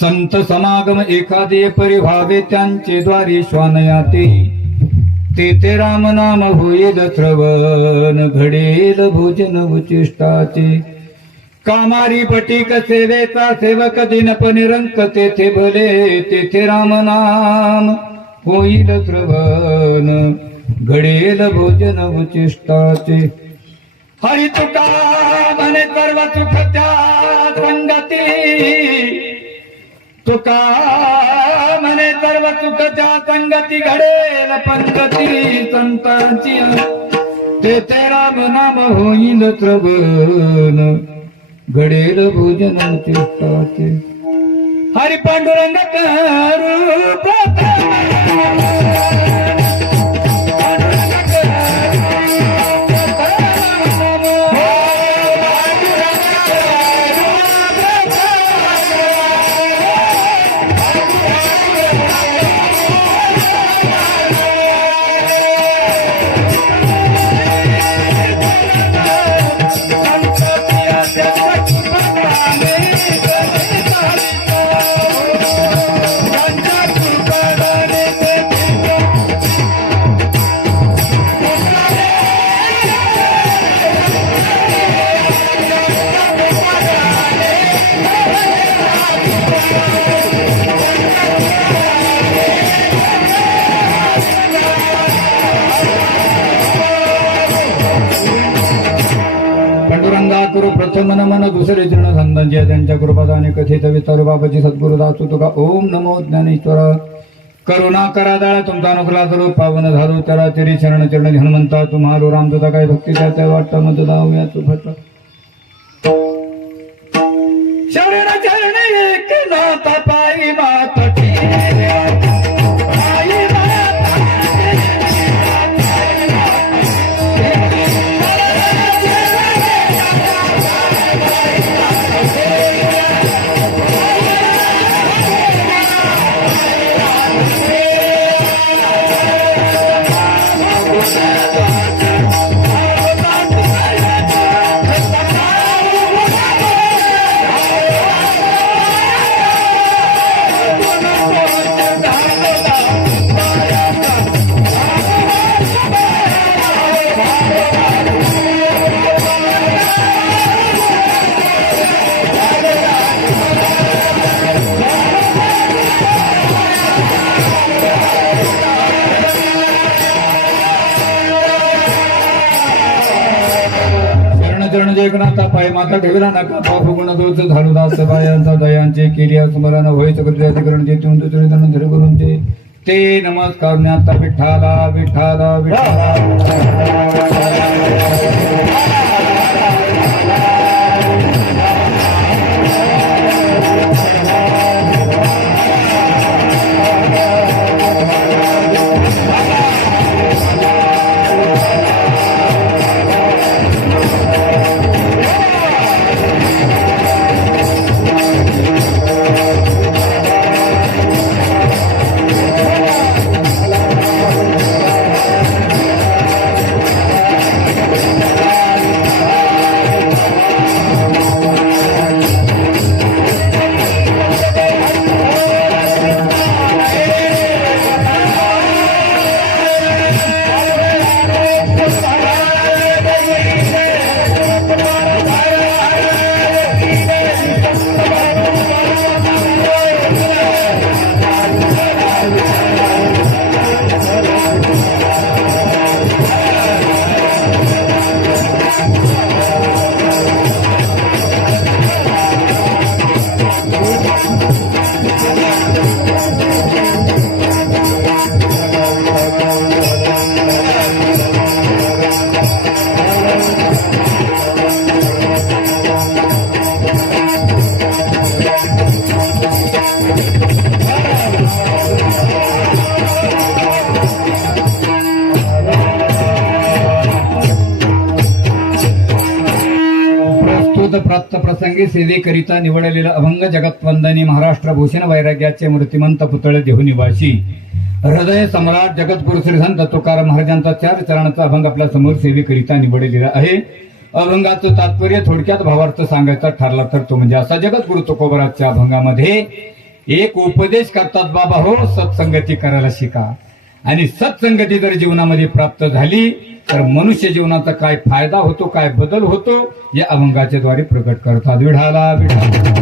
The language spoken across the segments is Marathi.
संत समागम एखादे परिभावे त्यांचे द्वारे श्वानयाते तेथे राम नाम होईल श्रवण घडेल भोजन उचिष्टाचे कामारी पटीक सेवेचा सेवक दिनप निरंक तेथे भले तेथे राम नाम होईल श्रवण घडेल भोजन उचिष्टाचे हरी तुका म्हणे सर्व सुख त्या संगती तुका म्हणे सर्व सुख त्या संगती घडेल पंगती संतांची तेथे राम नाम होईल श्रवण घडेल भोजन उचिष्टाचे हरी पांडुरंग करू गुरु प्रथम नमन दुसरे चरण संतांचे त्यांच्या कृपादाने कथित विस्तार बाबाची सद्गुरु दासू तुका ओम नमो ज्ञानेश्वर करुणा करा दळा तुमचा अनुग्रह करू पावन झालो त्याला तरी शरण चरण हनुमंता तुम्हारो रामदूता काय भक्ती त्या वाटत मत दावया तुझा शरण चरण एक नाता पायी मात एकनाथा पाय माता ठेवला नका पाप गुण दोष झालू दास बायांचा दयांचे केली स्मरण होय चक्रकरण जे तुम्ही दुसरे जण धर करून ते नमस्कार ज्ञाता विठ्ठला विठ्ठला विठ्ठला प्राप्त प्रसंगी सेवेकरिता निवडलेला अभंग जगतवंदनी महाराष्ट्र भूषण वैराग्याचे मूर्तिमंत पुतळे देहू निवासी हृदय सम्राट जगतगुरु श्री संत तुकाराम महाराजांचा 4 चरणाचा अभंग आपल्या समोर सेवेकरिता निवडलेला आहे। अभंगाचं तात्पर्य थोडक्यात भावार्थ सांगायचा ठरला तर तो म्हणजे असा, जगतगुरु तुकोबराच्या अभंगामध्ये एक उपदेश करतात, बाबा हो सत्संगती करायला शिका. आणि सत्संगती जर जीवनामध्ये प्राप्त झाली तर मनुष्य जीवनाचा काय फायदा होतो, काय बदल होतो, या अभंगाच्या द्वारे प्रकट करतात. विढाला विढाला.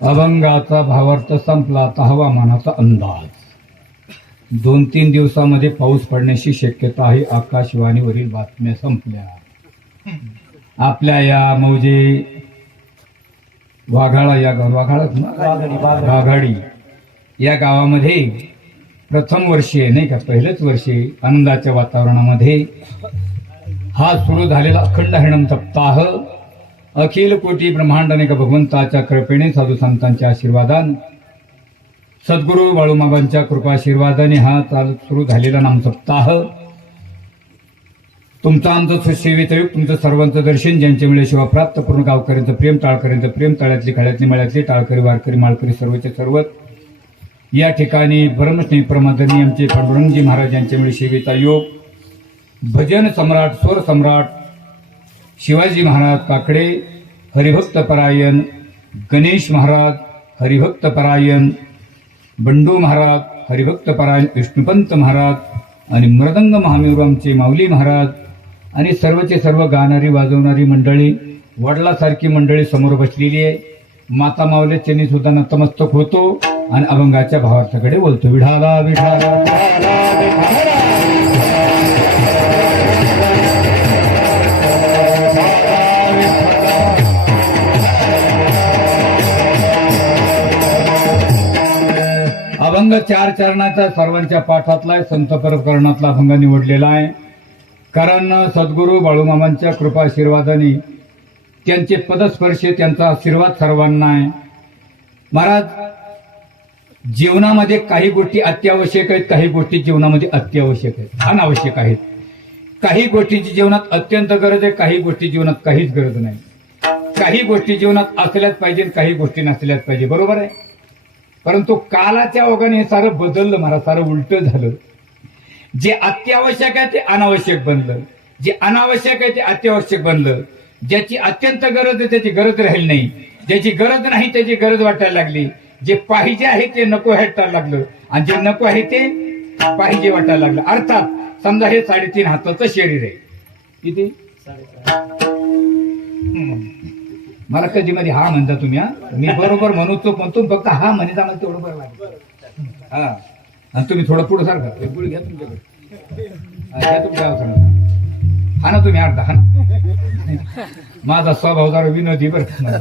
अभंगाचा भावार्थ संपला. आता हवामानाचा अंदाज. 2-3 दिवसामध्ये पाऊस पडण्याची शक्यता आहे. आकाशवाणीवरील बातम्या संपल्या. आपल्या या मौजे वाघाळा या वाघाडी या गावामध्ये प्रथम वर्षी नाही का, पहिलेच वर्षी आनंदाच्या वातावरणामध्ये हा सुरू झालेला अखंड हरिनाम सप्ताह अखिल कोटी ब्रह्मांडाने का भगवंताच्या कृपेने, साधू संतांच्या आशीर्वादाने, सद्गुरू बाळूमाबांच्या कृपाशीर्वादाने हा सुरू झालेला नाम सप्ताह तुमचं आमचं सुसेवित युग, तुमचं सर्वांचं दर्शन ज्यांच्यामुळे शिवा प्राप्त पूर्ण गावकऱ्यांचं प्रेम, टाळकऱ्यांचं प्रेम, तळ्यातली खळ्यातली मळ्यातली टाळकरी वारकरी माळकरी सर्वचे सर्व या ठिकाणी परमस्नेही प्रमादनी आमचे पांडुरंगजी महाराज यांच्यामुळे सेवेचा योग, भजन सम्राट स्वर सम्राट शिवाजी महाराज काकडे हरिभक्त परायण, गणेश महाराज हरिभक्त परायण, बंडू महाराज हरिभक्त परायण, विष्णुपंत महाराज आणि मृदंग महामेरू आमचे माऊली महाराज आणि सर्वचे सर्व गाणारी वाजवणारी मंडळी, वडिलासारखी मंडळी समोर बसलेली आहे. माता माऊलीच्यांनी सुद्धा नतमस्तक होतो आणि अभंगाच्या भावार्थाकडे बोलतो. विढाला विढाला. अभंग 4 चरणाचा सर्वांच्या पाठातला आहे, संत परकरणातला अभंग निवडलेला आहे. कारण सद्गुरू बाळूमामांच्या कृपाशीर्वादाने, त्यांचे पदस्पर्श, त्यांचा आशीर्वाद सर्वांना आहे. महाराज, जीवनामध्ये काही गोष्टी अत्यावश्यक आहेत, काही गोष्टी जीवनामध्ये अत्यावश्यक आहेत, अनावश्यक आहेत. काही गोष्टीची जीवनात अत्यंत गरज आहे, काही गोष्टी जीवनात काहीच गरज नाही. काही गोष्टी जीवनात असल्याच पाहिजे, काही गोष्टी नसल्याच पाहिजे. बरोबर आहे. परंतु कालाच्या ओघाने हे सारं बदललं महाराज, सारं उलट झालं. जे अत्यावश्यक आहे ते अनावश्यक बनलं, जे अनावश्यक आहे ते अत्यावश्यक बनलं. ज्याची अत्यंत गरज आहे त्याची गरज राहील नाही, ज्याची गरज नाही त्याची गरज वाटायला लागली. जे पाहिजे आहे ते नको वाटायला लागलं आणि जे नको आहे ते पाहिजे वाटायला लागलं. अर्थात समजा हे 3.5 हाताचं शरीर आहे. किती? मला कधी मध्ये हा म्हणता तुम्ही, हा मी बरोबर म्हणतो पण तुम्ही फक्त हा म्हणता, मला तेवढं बरं लागेल. हा, आणि तुम्ही थोडं पुढे सारखा गुळ घ्या तुमच्याकडे, घ्या तुमच्या हा ना, तुम्ही अर्धा हा ना. माझा स्वभाव जरा विनोदी बरं का,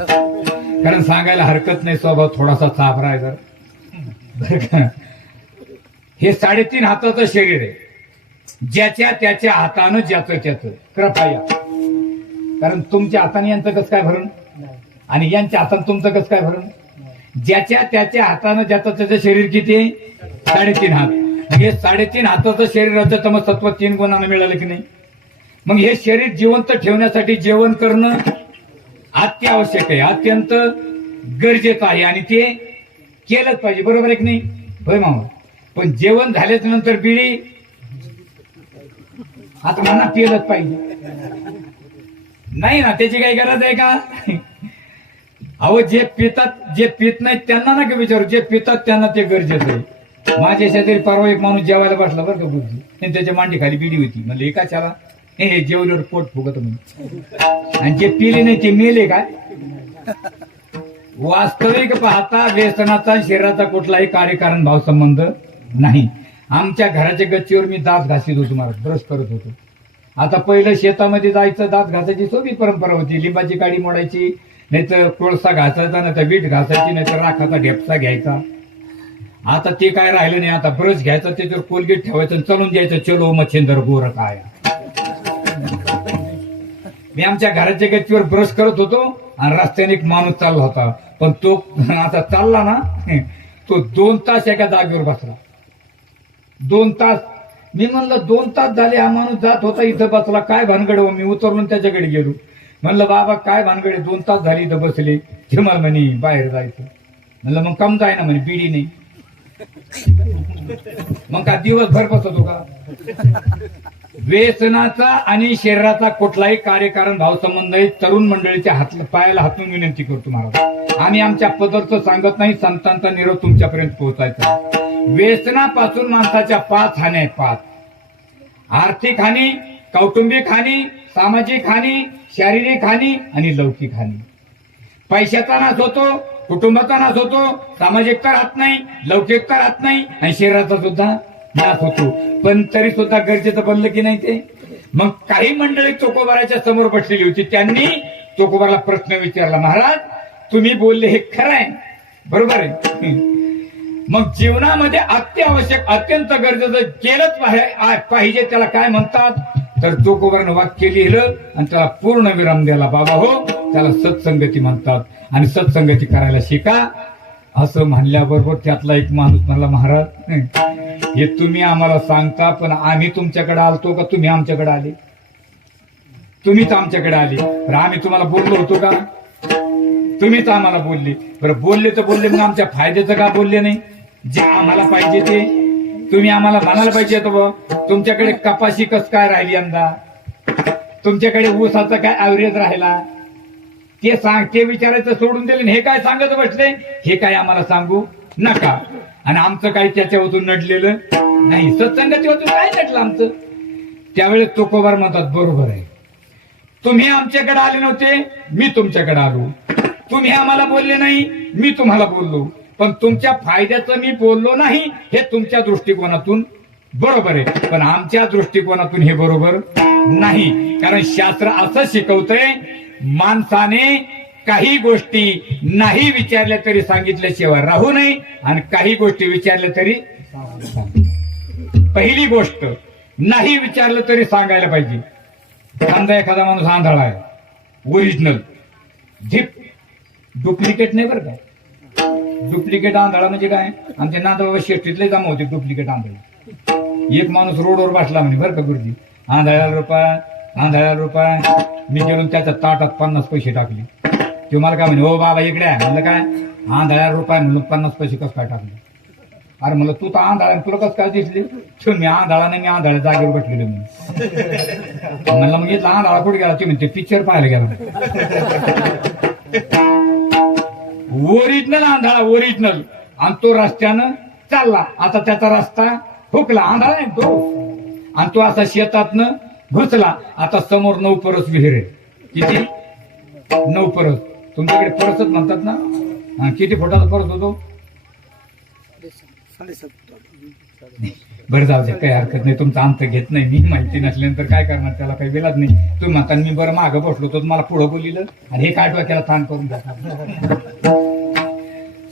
कारण सांगायला हरकत नाही, स्वभाव थोडासा चापरा आहे जर. हे 3.5 हाताचं शरीर आहे. ज्याच्या त्याच्या हातानं ज्याचं त्याचं कृपया. कारण तुमच्या हाताने यांचं कसं काय भरण आणि यांच्या हातानं तुमचं कसं काय भरण. ज्याच्या त्याच्या हातानं ज्याचं त्याचं शरीर किती? 3.5 हात. हे 3.5 हाताचं शरीराचं मग सत्व 3 गुणांना मिळालं की नाही. मग हे शरीर जिवंत ठेवण्यासाठी जेवण करणं अत्यावश्यक आहे, अत्यंत गरजेचं आहे आणि ते केलंच पाहिजे. बरोबर आहे की नाही? होय मामा. पण जेवण झाल्याच्या नंतर बिडी आता म्हणा पिलंच पाहिजे नाही ना, त्याची काही गरज आहे का? अहो, जे पितात, जे पित नाहीत त्यांना ना विचारू, जे पितात त्यांना ते गरजेचं आहे. माझ्या शेजारी परवा एक माणूस जेवायला बसला बरं का बुद्धी, त्याच्या मांडी खाली बिडी होती. म्हणलं एका त्याला हे जेवल्यावर पोट फुगत म्हणून, आणि जे पिले नाही ते मेले काय? वास्तविक पाहता व्यसनाचा शरीराचा कुठलाही कार्यकारण भाव संबंध नाही. आमच्या घराच्या गच्चीवर मी दात घासीत होतो महाराज, ब्रश करत होतो. आता पहिलं शेतामध्ये जायचं, दात घासायची सोपी परंपरा होती. लिंबाची काडी मोडायची, नाहीतर कोळसा घासायचा, नाहीतर वीट घासायची, नाहीतर राखाचा ढेपसा घ्यायचा. आता ते काय राहिलं नाही. आता ब्रश घ्यायचा, त्याच्यावर कोलगेट ठेवायचं, चलून द्यायचं, चलो मच्छिंदर गोर काय. मी आमच्या घराच्या गच्चीवर ब्रश करत होतो आणि रस्त्याने एक माणूस चालला होता. पण तो आता चालला ना, तो 2 तास एका जागेवर बसला. 2 तास मी म्हणलं 2 तास झाले हा माणूस जात होता इथं बसला, काय भानगड हो? मी उतरलो त्याच्याकडे गेलो. म्हणलं बाबा काय भानगड आहे, 2 तास झाले इथं बसले. ते मला म्हणे बाहेर जायचं. म्हणलं मग कम जाय ना म्हणे, बिडी नाही. मग का दिवसभर बसतो का? व्यसनाचा आणि शरीराचा कुठलाही कार्यकारण भाव संबंध आहे. तरुण मंडळीच्या पायाला हातून विनंती करतो महाराज, आम्ही आमच्या पदार्थ सांगत नाही, संतांचा निरोप तुमच्यापर्यंत पोहोचायचा. व्यसनापासून माणसाच्या 5 हानी आहेत. 5 आर्थिक हानी, कौटुंबिक हानी, सामाजिक हानी, शारीरिक हानी आणि लौकिक हानी. पैशाचा नाश होतो, कुटुंबाचा नाश होतो, सामाजिकता राहत नाही, लौकिकता राहत नाही आणि शरीराचा सुद्धा नाश होतो. पण तरी सुद्धा गरजेचं बनलं की नाही ते. मग काही मंडळी चोकोबाराच्या समोर बसलेली होती, त्यांनी चोकोबाराला प्रश्न विचारला, महाराज तुम्ही बोलले हे खरं आहे, बरोबर आहे? मग जीवनामध्ये अत्यावश्यक अत्यंत गरजेचं केलंच पाहिजे त्याला काय म्हणतात? तर चोकोबारानं वाक्य लिहिलं आणि त्याला पूर्ण विराम दिला. बाबा हो, त्याला सत्संगती म्हणतात आणि सत्संगती करायला शिका. असं म्हणल्याबरोबर त्यातला एक माणूस म्हणला, महाराज हे तुम्ही आम्हाला सांगता, पण आम्ही तुमच्याकडे आलतो का तुम्ही आमच्याकडे आले? तुम्हीच आमच्याकडे आले. तर आम्ही तुम्हाला बोललो होतो का? तुम्हीच आम्हाला बोलले. बरं बोलले तर बोलले, मग आमच्या फायद्याचं का बोलले नाही? जे आम्हाला पाहिजे ते तुम्ही आम्हाला म्हणायला पाहिजे होतं. तुमच्याकडे कपाशी कस काय राहिली यंदा, तुमच्याकडे ऊसाचा काय ऍव्हरेज राहिला, ते विचारायचं सोडून दिले. हे काय सांगत बसले, हे काय आम्हाला सांगू नका. आणि आमचं काही त्याच्यावरून नडलेलं नाही, सत्संगतीवरून काय नटलं आमचं. त्यावेळेस चोकोबार म्हणतात, बरोबर आहे, तुम्ही आमच्याकडे आले नव्हते, मी तुमच्याकडे आलो. तुम्ही आम्हाला बोलले नाही, मी तुम्हाला बोललो. पण तुमच्या फायद्याचं मी बोललो नाही, हे तुमच्या दृष्टिकोनातून बरोबर आहे, पण आमच्या दृष्टिकोनातून हे बरोबर नाही. कारण शास्त्र असं शिकवतंय, माणसाने काही गोष्टी नाही विचारल्या तरी सांगितल्याशिवाय राहू नये आणि काही गोष्टी विचारल्या तरी. पहिली गोष्ट, नाही विचारलं तरी सांगायला पाहिजे. समजा एखादा माणूस आंधळा आहे, ओरिजिनल झिप, डुप्लिकेट नाही बरं का. डुप्लिकेट आंधळा म्हणजे काय? आमच्या नांदबाबा शेष्टीतले जमा होते डुप्लिकेट आंधळे. एक माणूस रोडवर बसला म्हणे, बरं का गुरुजी, आंधळ्याला रुपये, आंधळ्याला रुपये. मी गेलो त्याच्या ताटात 50 पैसे टाकले. ते मला काय म्हणे, हो बाबा इकडे आहे. म्हणलं काय? आंधळ्याला रुपये म्हणून 50 पैसे कसं काय टाकले? अरे म्हणलं तू तर आंधळा, तुला कसं काय दिसले? मी आंधळा नाही, मी आंधळ्या जागेवर बसलेलो म्हणलं. मग इथला आंधळा कुठे गेला? ते म्हणते पिक्चर पाहायला गेला. ओरिजिनल आंधळा, ओरिजिनल. आणि तो रस्त्यानं चालला. आता त्याचा रस्ता हुकला, आंधळा नाही तो. आणि तो असा शेतातनं घुसला. आता समोर 9 परस विहीर आहे. किती? 9 परस. तुमच्याकडे परसच म्हणतात ना? किती फुटाचा परस होतो? बरं जाऊ द्या, काही हरकत नाही. तुमचा अंत घेत नाही मी. माहिती नसल्यानंतर काय करणार, त्याला काही वेळाच नाही. तुम्ही म्हणता मी बरं मागं बसलो तो मला पुढं बोलिलं आणि हे काय डोक्याला ताण करून जातात.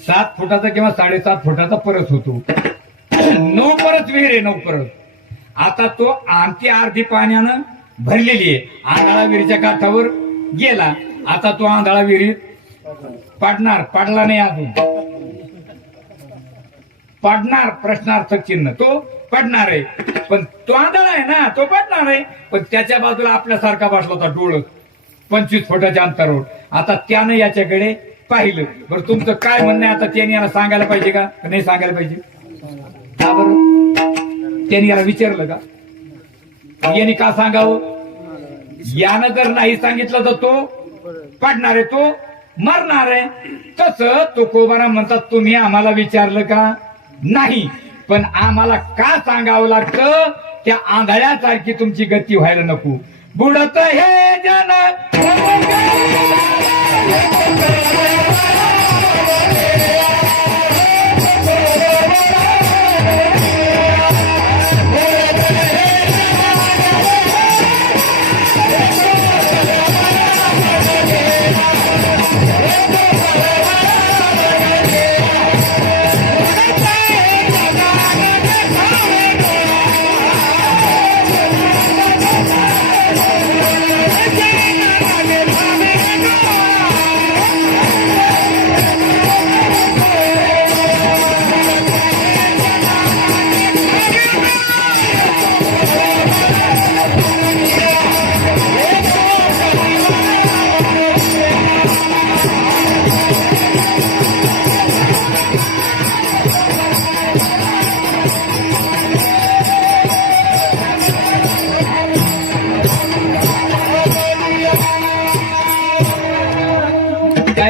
7 फुटाचा किंवा 7.5 फुटाचा परस होतो. 9 परस विहीर आहे, 9 परस. आता तो आणखी अर्धी पाण्यानं भरलेली आहे. आंधळा विहिरीच्या काठावर गेला. आता तो आंधळा विहिरीत पाडणार, पाडला नाही अजून. पाडणार, प्रश्नार्थक चिन्ह. तो पडणार आहे, पण तो आंधळा आहे ना, तो पडणार आहे. पण त्याच्या बाजूला आपल्यासारखा बसला होता डोळस 25 फुटाच्या अंतरावर. आता त्यानं याच्याकडे पाहिलं. बरं तुमचं काय म्हणणं आहे? आता त्याने याला सांगायला पाहिजे का नाही सांगायला पाहिजे? का बरं? त्याने याला विचारलं का? याने का सांगावं? यानं जर नाही सांगितलं तर तो पडणार आहे, तो मरणार आहे. तसं तुकोबारा म्हणतात, तुम्ही आम्हाला विचारलं का? नाही. पण आम्हाला का सांगावं लागतं? त्या आंधळ्यासारखी तुमची गती व्हायला नको. बुडत हे जन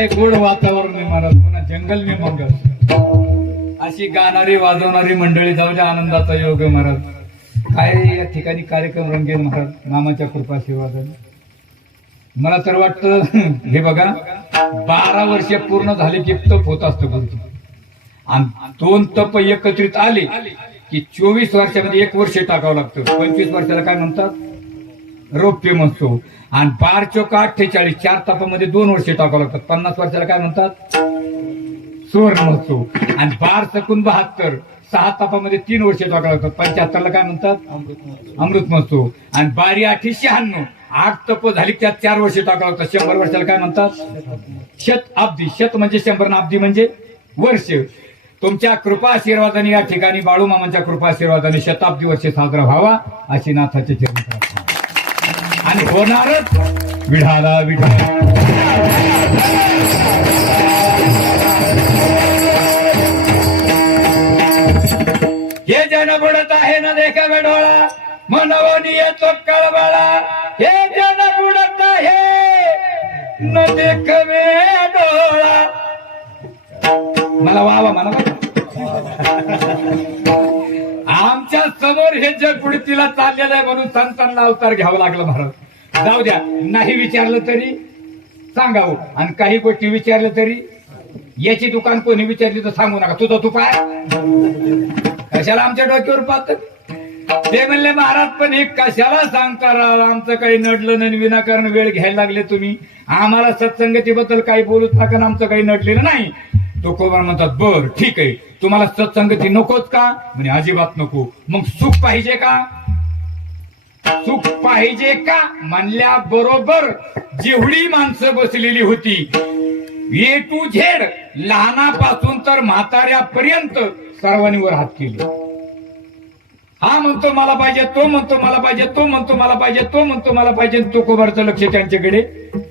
काय गोड वातावरण आहे महाराज, पुन्हा जंगल मी मंगल, अशी गाणारी वाजवणारी मंडळी, जाऊ द्या आनंदाचा योग आहे महाराज. काय या ठिकाणी कार्यक्रम रंगेल महाराज, मामाच्या कृपा आशीर्वादाने. मला तर वाटतं हे बघा, 12 वर्ष पूर्ण झाले की तप होत असतं गुरुजी, आणि 2 तप एकत्रित आले की 24 वर्षामध्ये 1 वर्ष टाकावं लागतं. 25 वर्षाला काय म्हणतात, रौप्य महोत्सव. आणि 12 चौक 48, 4 तपामध्ये 2 वर्ष टाकावं लागतात. 50 वर्षाला काय म्हणतात, सुवर्ण महोत्सव. आणि 12 सकून 72, 6 तपामध्ये 3 वर्ष टाकावं लागतात. 75ला काय म्हणतात, अमृत महोत्सव. आणि 12 8 96, 8 तप झाली त्यात 4 वर्ष टाकावं लागतात. 100 वर्षाला काय म्हणतात, शताब्दी. शत म्हणजे 100, अब्दी म्हणजे वर्ष. तुमच्या कृपा आशीर्वादाने या ठिकाणी बाळू मामांच्या कृपा आशीर्वादाने शताब्दी वर्ष साजरा व्हावा अशी नाथाची चरण प्रार्थना. आणि होणारच. विढाला विढा. हे जन बुडत आहे न देखावे डोळा, मनवनी येतो कळबळा. हे जन बुडत आहे न देखावे डोळा. मला वावा म्हणा. आमच्या समोर हे जग पुढतीला चाललेलं आहे म्हणून संतांना अवतार घ्यावं लागलं महाराज. जाऊ द्या, नाही विचारलं तरी सांगावं, आणि काही गोष्टी विचारल्या तरी याची दुकान कोणी विचारली तर सांगू नका, तुझा तू काय कशाला आमच्या डोक्यावर पाहत. ते म्हणले महाराज पण हे कशाला सांगता राव, आमचं काही नडलं नाही, विनाकारण वेळ घ्यायला लागले तुम्ही, आम्हाला सत्संगतीबद्दल काही बोलूच नका, आमचं काही नडलेलं नाही. तुकोबा म्हणतात बर ठीक आहे, तुम्हाला सत्संगती नकोच का, म्हणजे अजिबात नको. मग सुख पाहिजे का, सुख पाहिजे का म्हणल्याबरोबर जेवढी माणसं बसलेली होती ए टू झेड, लहानापासून तर म्हाताऱ्यापर्यंत सर्वांनी वर हात केले. हा म्हणतो मला पाहिजे, तो म्हणतो मला पाहिजे, तो म्हणतो मला पाहिजे, तो म्हणतो मला पाहिजे. तुकोबारचं लक्ष त्यांच्याकडे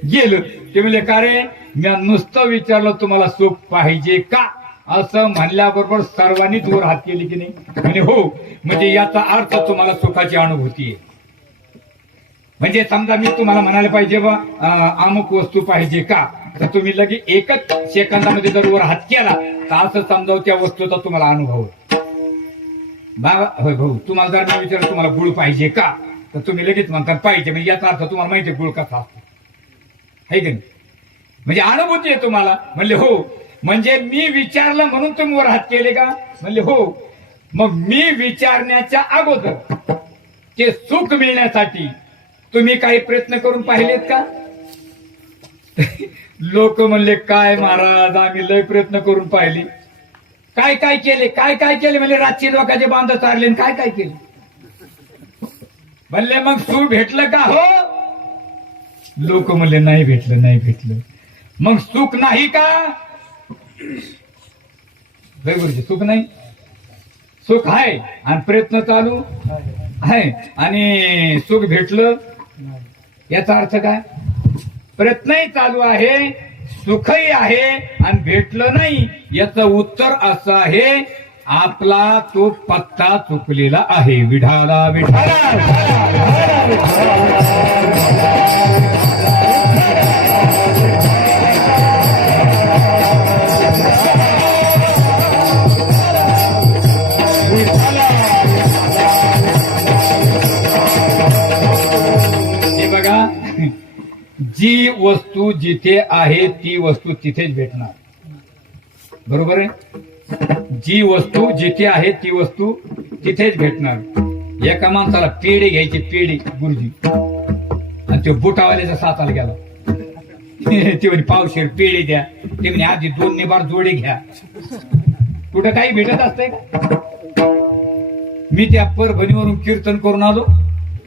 गेलं. ते म्हणले का रे, मी नुसतं विचारलं तुम्हाला सुख पाहिजे का, असं म्हणल्याबरोबर सर्वांनीच वर हात केली की नाही. म्हणजे हो, म्हणजे याचा अर्थ तुम्हाला सुखाची अनुभूती आहे. म्हणजे समजा मी तुम्हाला म्हणायला पाहिजे बा अमुक वस्तू पाहिजे का, तर तुम्ही लगेच एकच सेकंदामध्ये जर वर हात केला तर असं समजावं त्या वस्तूचा तुम्हाला अनुभव. बाबा होय भाऊ, तुम्हाला जर मी विचारलं तुम्हाला गुळ पाहिजे का, तर तुम्ही लगेच म्हणता पाहिजे. म्हणजे याचा अर्थ तुम्हाला माहिती आहे गुळ कसा असतो, है की नाही. म्हणजे अनुभूती आहे तुम्हाला. म्हणले हो, म्हणजे मी विचारलं म्हणून तुम्ही वर हात केले का, म्हणले हो. मग मी विचारण्याच्या अगोदर ते सुख मिळण्यासाठी तुम्ही काही प्रयत्न करून पाहिलेत का. लोक म्हणले काय महाराज, आम्ही लय प्रयत्न करून पाहिले. काय काय केले, काय काय केले, म्हणजे रातची लोकांचे बांध चारले, काय काय केले. म्हणले मग सुख भेटलं का, हो. लोक म्हणले नाही भेटलं, नाही भेटलं. मग सुख नाही का, गुरुजी सुख नाही, सुख आहे आणि प्रयत्न चालू आहे, आणि सुख भेटलं याचा अर्थ काय, प्रयत्नही चालू आहे, सुखही आहे आणि भेटलं नाही. याचं उत्तर असं आहे, आपला तो पत्ता चुकलेला आहे. विठाला विठाला. हे बघा, जी वस्तू जिथे आहे ती वस्तू तिथेच भेटणार. बरोबर आहे. जी वस्तू जिथे आहे ती वस्तू तिथेच भेटणार. एका माणसाला पेढे घ्यायचे, पेढे गुरुजी, आणि तो बुटावाल्याच्या साताला गेला. ते म्हणे पावशेर पेढे द्या. ते म्हणे आधी 2 निबार जोडे घ्या. कुठं काही भेटत असतंय का. मी त्या परभणीवरून कीर्तन करून आलो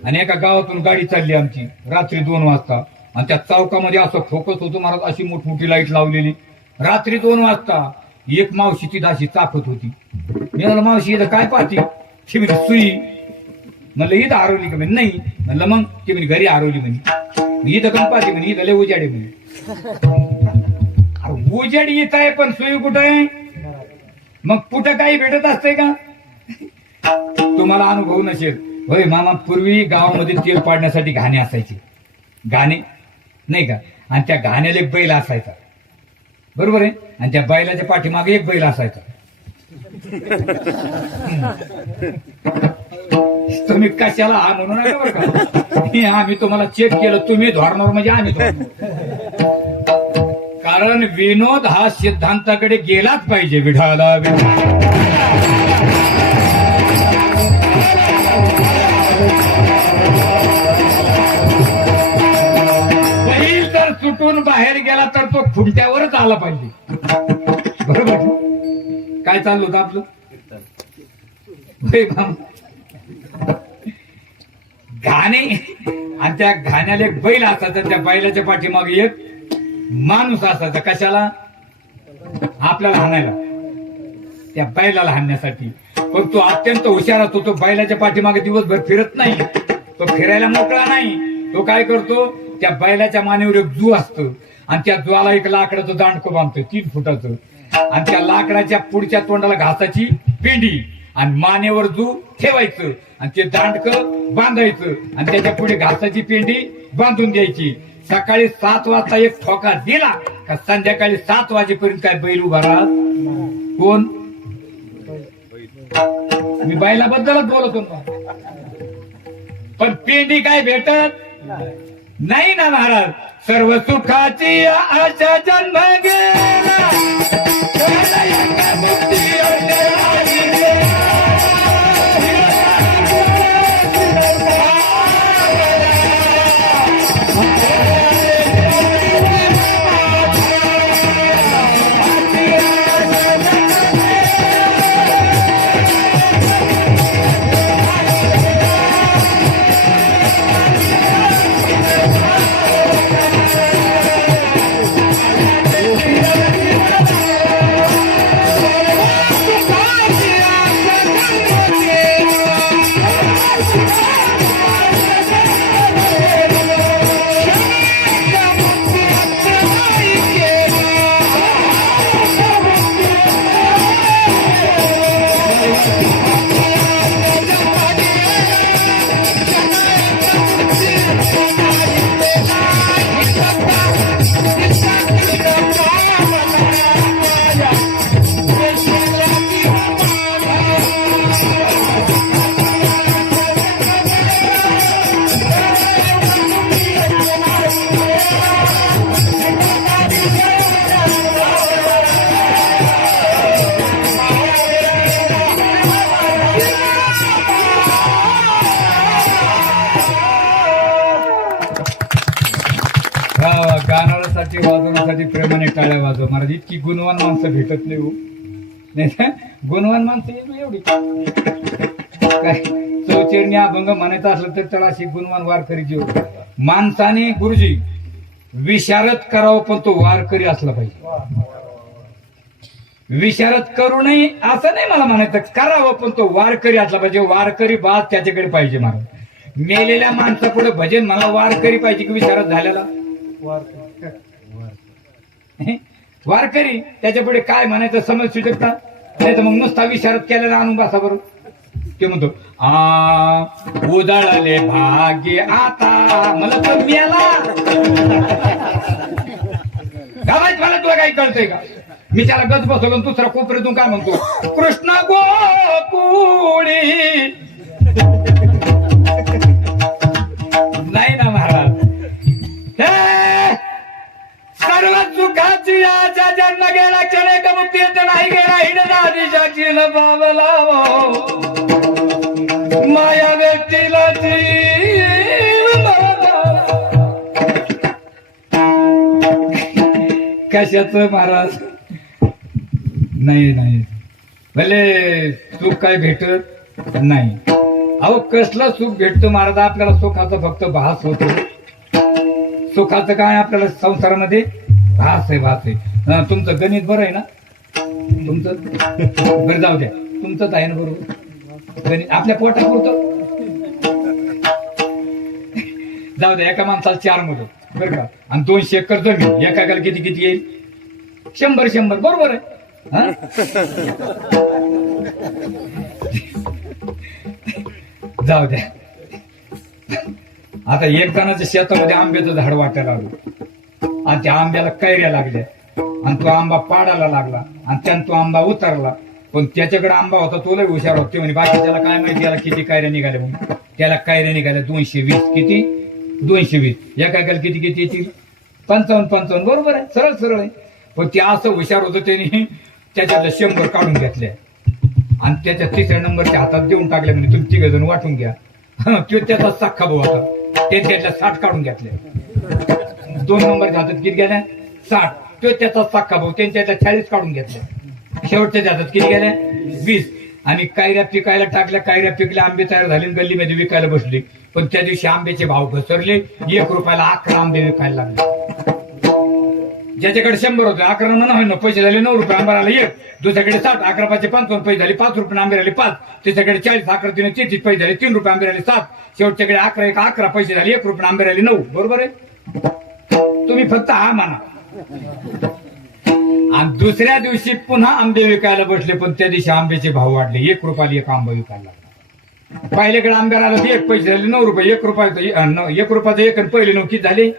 आणि एका गावातून गाडी चालली आमची रात्री 2 वाजता, आणि त्या चौकामध्ये असं फोकस होतो महाराज, अशी मोठमोठी लाईट लावलेली. रात्री 2 वाजता एक मावशी ती दाशी चापत होती. मी म्हणलं मावशी इथं काय पाहते, ती म्हणे सुई. म्हणलं इथं हरवली का, म्हणे नाही. म्हणलं मग, ती म्हणे घरी हरवली. म्हणे इथं कम पाहते, म्हणे इथं लय उजाडे. म्हणे उजाडी इथं आहे पण सुई कुठं आहे. मग कुठं काही भेटत असतंय का. तुम्हाला अनुभव नसेल होय मामा, पूर्वी गावामध्ये तेल पाडण्यासाठी घाणे असायचे, घाणे नाही का, आणि त्या घाण्याला बैल असायचा. बरोबर आहे. आणि त्या बैलाच्या पाठीमागे एक बैल असायचा. तुम्ही कशाला हा म्हणू नका बरं का. आम्ही तुम्हाला चेक केलं, तुम्ही धोरणार म्हणजे आम्ही धोरणार. कारण विनोद हा सिद्धांताकडे गेलाच पाहिजे. विढाला बैल जर सुटून बाहेर गेला तर तो खुंट्यावरच आला पाहिजे. बरोबर. काय चाललं होतं आपलं. घाणे आणि त्या घाण्याला एक बैल असायचा, त्या बैलाच्या पाठीमागे एक माणूस असायचा. कशाला. आपल्याला हाणायला, त्या बैलाला हाणण्यासाठी. पण तो अत्यंत हुशार असतो. तो बैलाच्या पाठीमागे दिवसभर फिरत नाही, तो फिरायला मोकळा नाही. तो काय करतो, त्या बैलाच्या मानेवर एक जू असतं आणि त्या जुवाला एक लाकडाचं दांडकं बांधतोय 3 फुटाचं. आणि त्या लाकडाच्या पुढच्या तोंडाला घासाची पेंडी आणि मानेवर जू ठेवायचं आणि ते दांडकं बांधायचं आणि त्याच्या पुढे घासाची पेंडी बांधून द्यायची. सकाळी 7 वाजता एक ठोका दिला का संध्याकाळी 7 वाजेपर्यंत काय बैल उभा राहत. कोण. मी बैलाबद्दलच बोलतो. पण पेंडी काय भेटत नाही ना महाराज. सर्व सुखाची आशा जन्म गेला. गाणाऱ्यासाठी वाजवण्यासाठी प्रेमाने टाळ्या वाजव महाराज. इतकी गुणवान माणसं भेटत नाही हो. नाही गुणवान माणसं एवढी काय. चौचेरणी अभंग म्हणायचं असलं तर त्याला अशी गुणवान वारकरी जीव. माणसाने गुरुजी विशारद करावं पण तो वारकरी असला पाहिजे. विशारद करू नये असं नाही मला म्हणायचं, करावं पण तो वारकरी असला पाहिजे. वारकरी बाज त्याच्याकडे पाहिजे महाराज. मेलेल्या माणसापुढे भजन मला वारकरी पाहिजे की विशारद झालेला वारकरी. त्याच्या पुढे काय म्हणायचं समज सुचत नाही तर मग नुसता विशारद केलेला आणून बसा बरोबर. ते म्हणतो उजळले भाग्य आता मला तर मिळाला. गावात मला तुला काही कळतंय का. मी त्याला गज बसवलो दुसरा कोपऱ्यातून काय म्हणतो कृष्ण गोकुळी. नाही ना महाराज. सर्व सुखाची आशा जन्म गेला क्षणे का मुक्ती नाही गेला हिडदादिशाची बाबला माया व्यक्तीला कशाच महाराज. नाही भले सुख काय भेटत नाही. अहो कसलं सुख भेटतं महाराज. आपल्याला सुखाचा फक्त भास होतो. सुखाचं काय आपल्याला संसारामध्ये भास आहे. तुमचं गणित बरं आहे ना. तुमचं बरं जाऊ द्या. तुमचंच आहे ना बरोबर गणित. आपल्या पोटापुरतं जाऊ द्या. एका माणसाला 4 मुलं बरं का आणि 200 एकर जमीन. एकाला किती येईल 100 बरोबर आहे. जाऊ द्या. आता एक जणाच्या शेतामध्ये आंब्याचं झाड वाटायला आलं आणि त्या आंब्याला कैऱ्या लागल्या आणि तो आंबा पाडायला लागला आणि त्यानं तो आंबा उतरला. पण त्याच्याकडे आंबा होता, तो लय हुशार होता. ते म्हणे बाकी त्याला काय माहिती याला किती कायऱ्या निघाल्या म्हणून. त्याला कायऱ्या निघाल्या 220. किती? 220. या काय किती किती येतील? 55. बरोबर आहे, सरळ सरळ आहे. पण ते असं हुशार होतं, त्याने त्याच्यातल्या 100 काढून घेतल्या आणि त्याच्या 3ऱ्या नंबरच्या हातात देऊन टाकल्या. म्हणजे तुम्ही 3 जण वाटून घ्या. तो त्याचा साखा भाऊ होता, ते त्यातल्या 60 काढून घेतल्या. 2 नंबरच्या हातात किती गेल्या? 60. तो त्याचा साखा भाऊ त्यांच्यातल्या 40 काढून घेतल्या. शेवटच्या हातात किती गेल्या? 20. आणि कायऱ्या पिकायला टाकल्या, कायऱ्या पिकल्या, आंबे तयार झाले, गल्लीमध्ये विकायला बसले. पण त्या दिवशी आंब्याचे भाव घसरले. 1 रुपयाला 11 आंबे विकायला लागले. ज्याच्याकडे 100 होते 11 पैसे झाले 9 रुपये आंबा आला 1. दुसऱ्याकडे 60, 11 5 55 पैसे झाले 5 रुपये आंबे राहिले 5. त्याच्याकडे 40, 11 3 33 पैसे झाले 3 रुपये आंबे राहिले 7. शेवटच्याकडे 11 पैसे झाले 1 रुपये आंबे राहिले 9. बरोबर आहे? तुम्ही फक्त हा म्हणा. आणि दुसऱ्या दिवशी पुन्हा आंबे विकायला बसले. पण त्या दिवशी आंब्याचे भाव वाढले. 1 रुपयाला 1 आंबा विकायला लागला. पहिल्याकडे आंब्याला 1 पैसे झाले 9 रुपये. 1 रुपयाचं 1 आणि पहिले 9 किती झाले?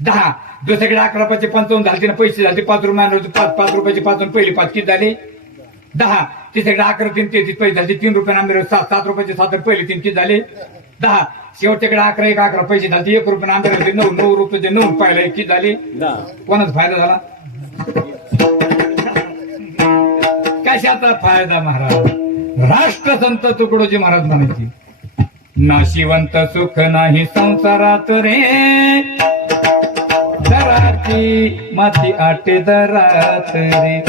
10. दुसऱ्याकडे 11 5 55 झाले ना, पैसे झाले 5 रुपये 5 रुपयाचे 5 आणि पहिले 5 किती झाले? 10. तिसऱ्याकडे 11 3 33 पैसे झाले 3 रुपये आंबे 7 रुपयाचे 7 आणि पहिले 3 किती झाले? 10. शेवटच्याकडे 11 पैसे झाले 1 रुपये आंबे राहिले 9 रुपयाचे 9 पाहिलं किती झाले? कोणाचा फायदा झाला? कशाचा फायदा महाराज? राष्ट्रसंत तुकडोजी महाराज म्हणायचे, नाशिवंत सुख नाही संसारात रे, दराची माती आटे दरात रे.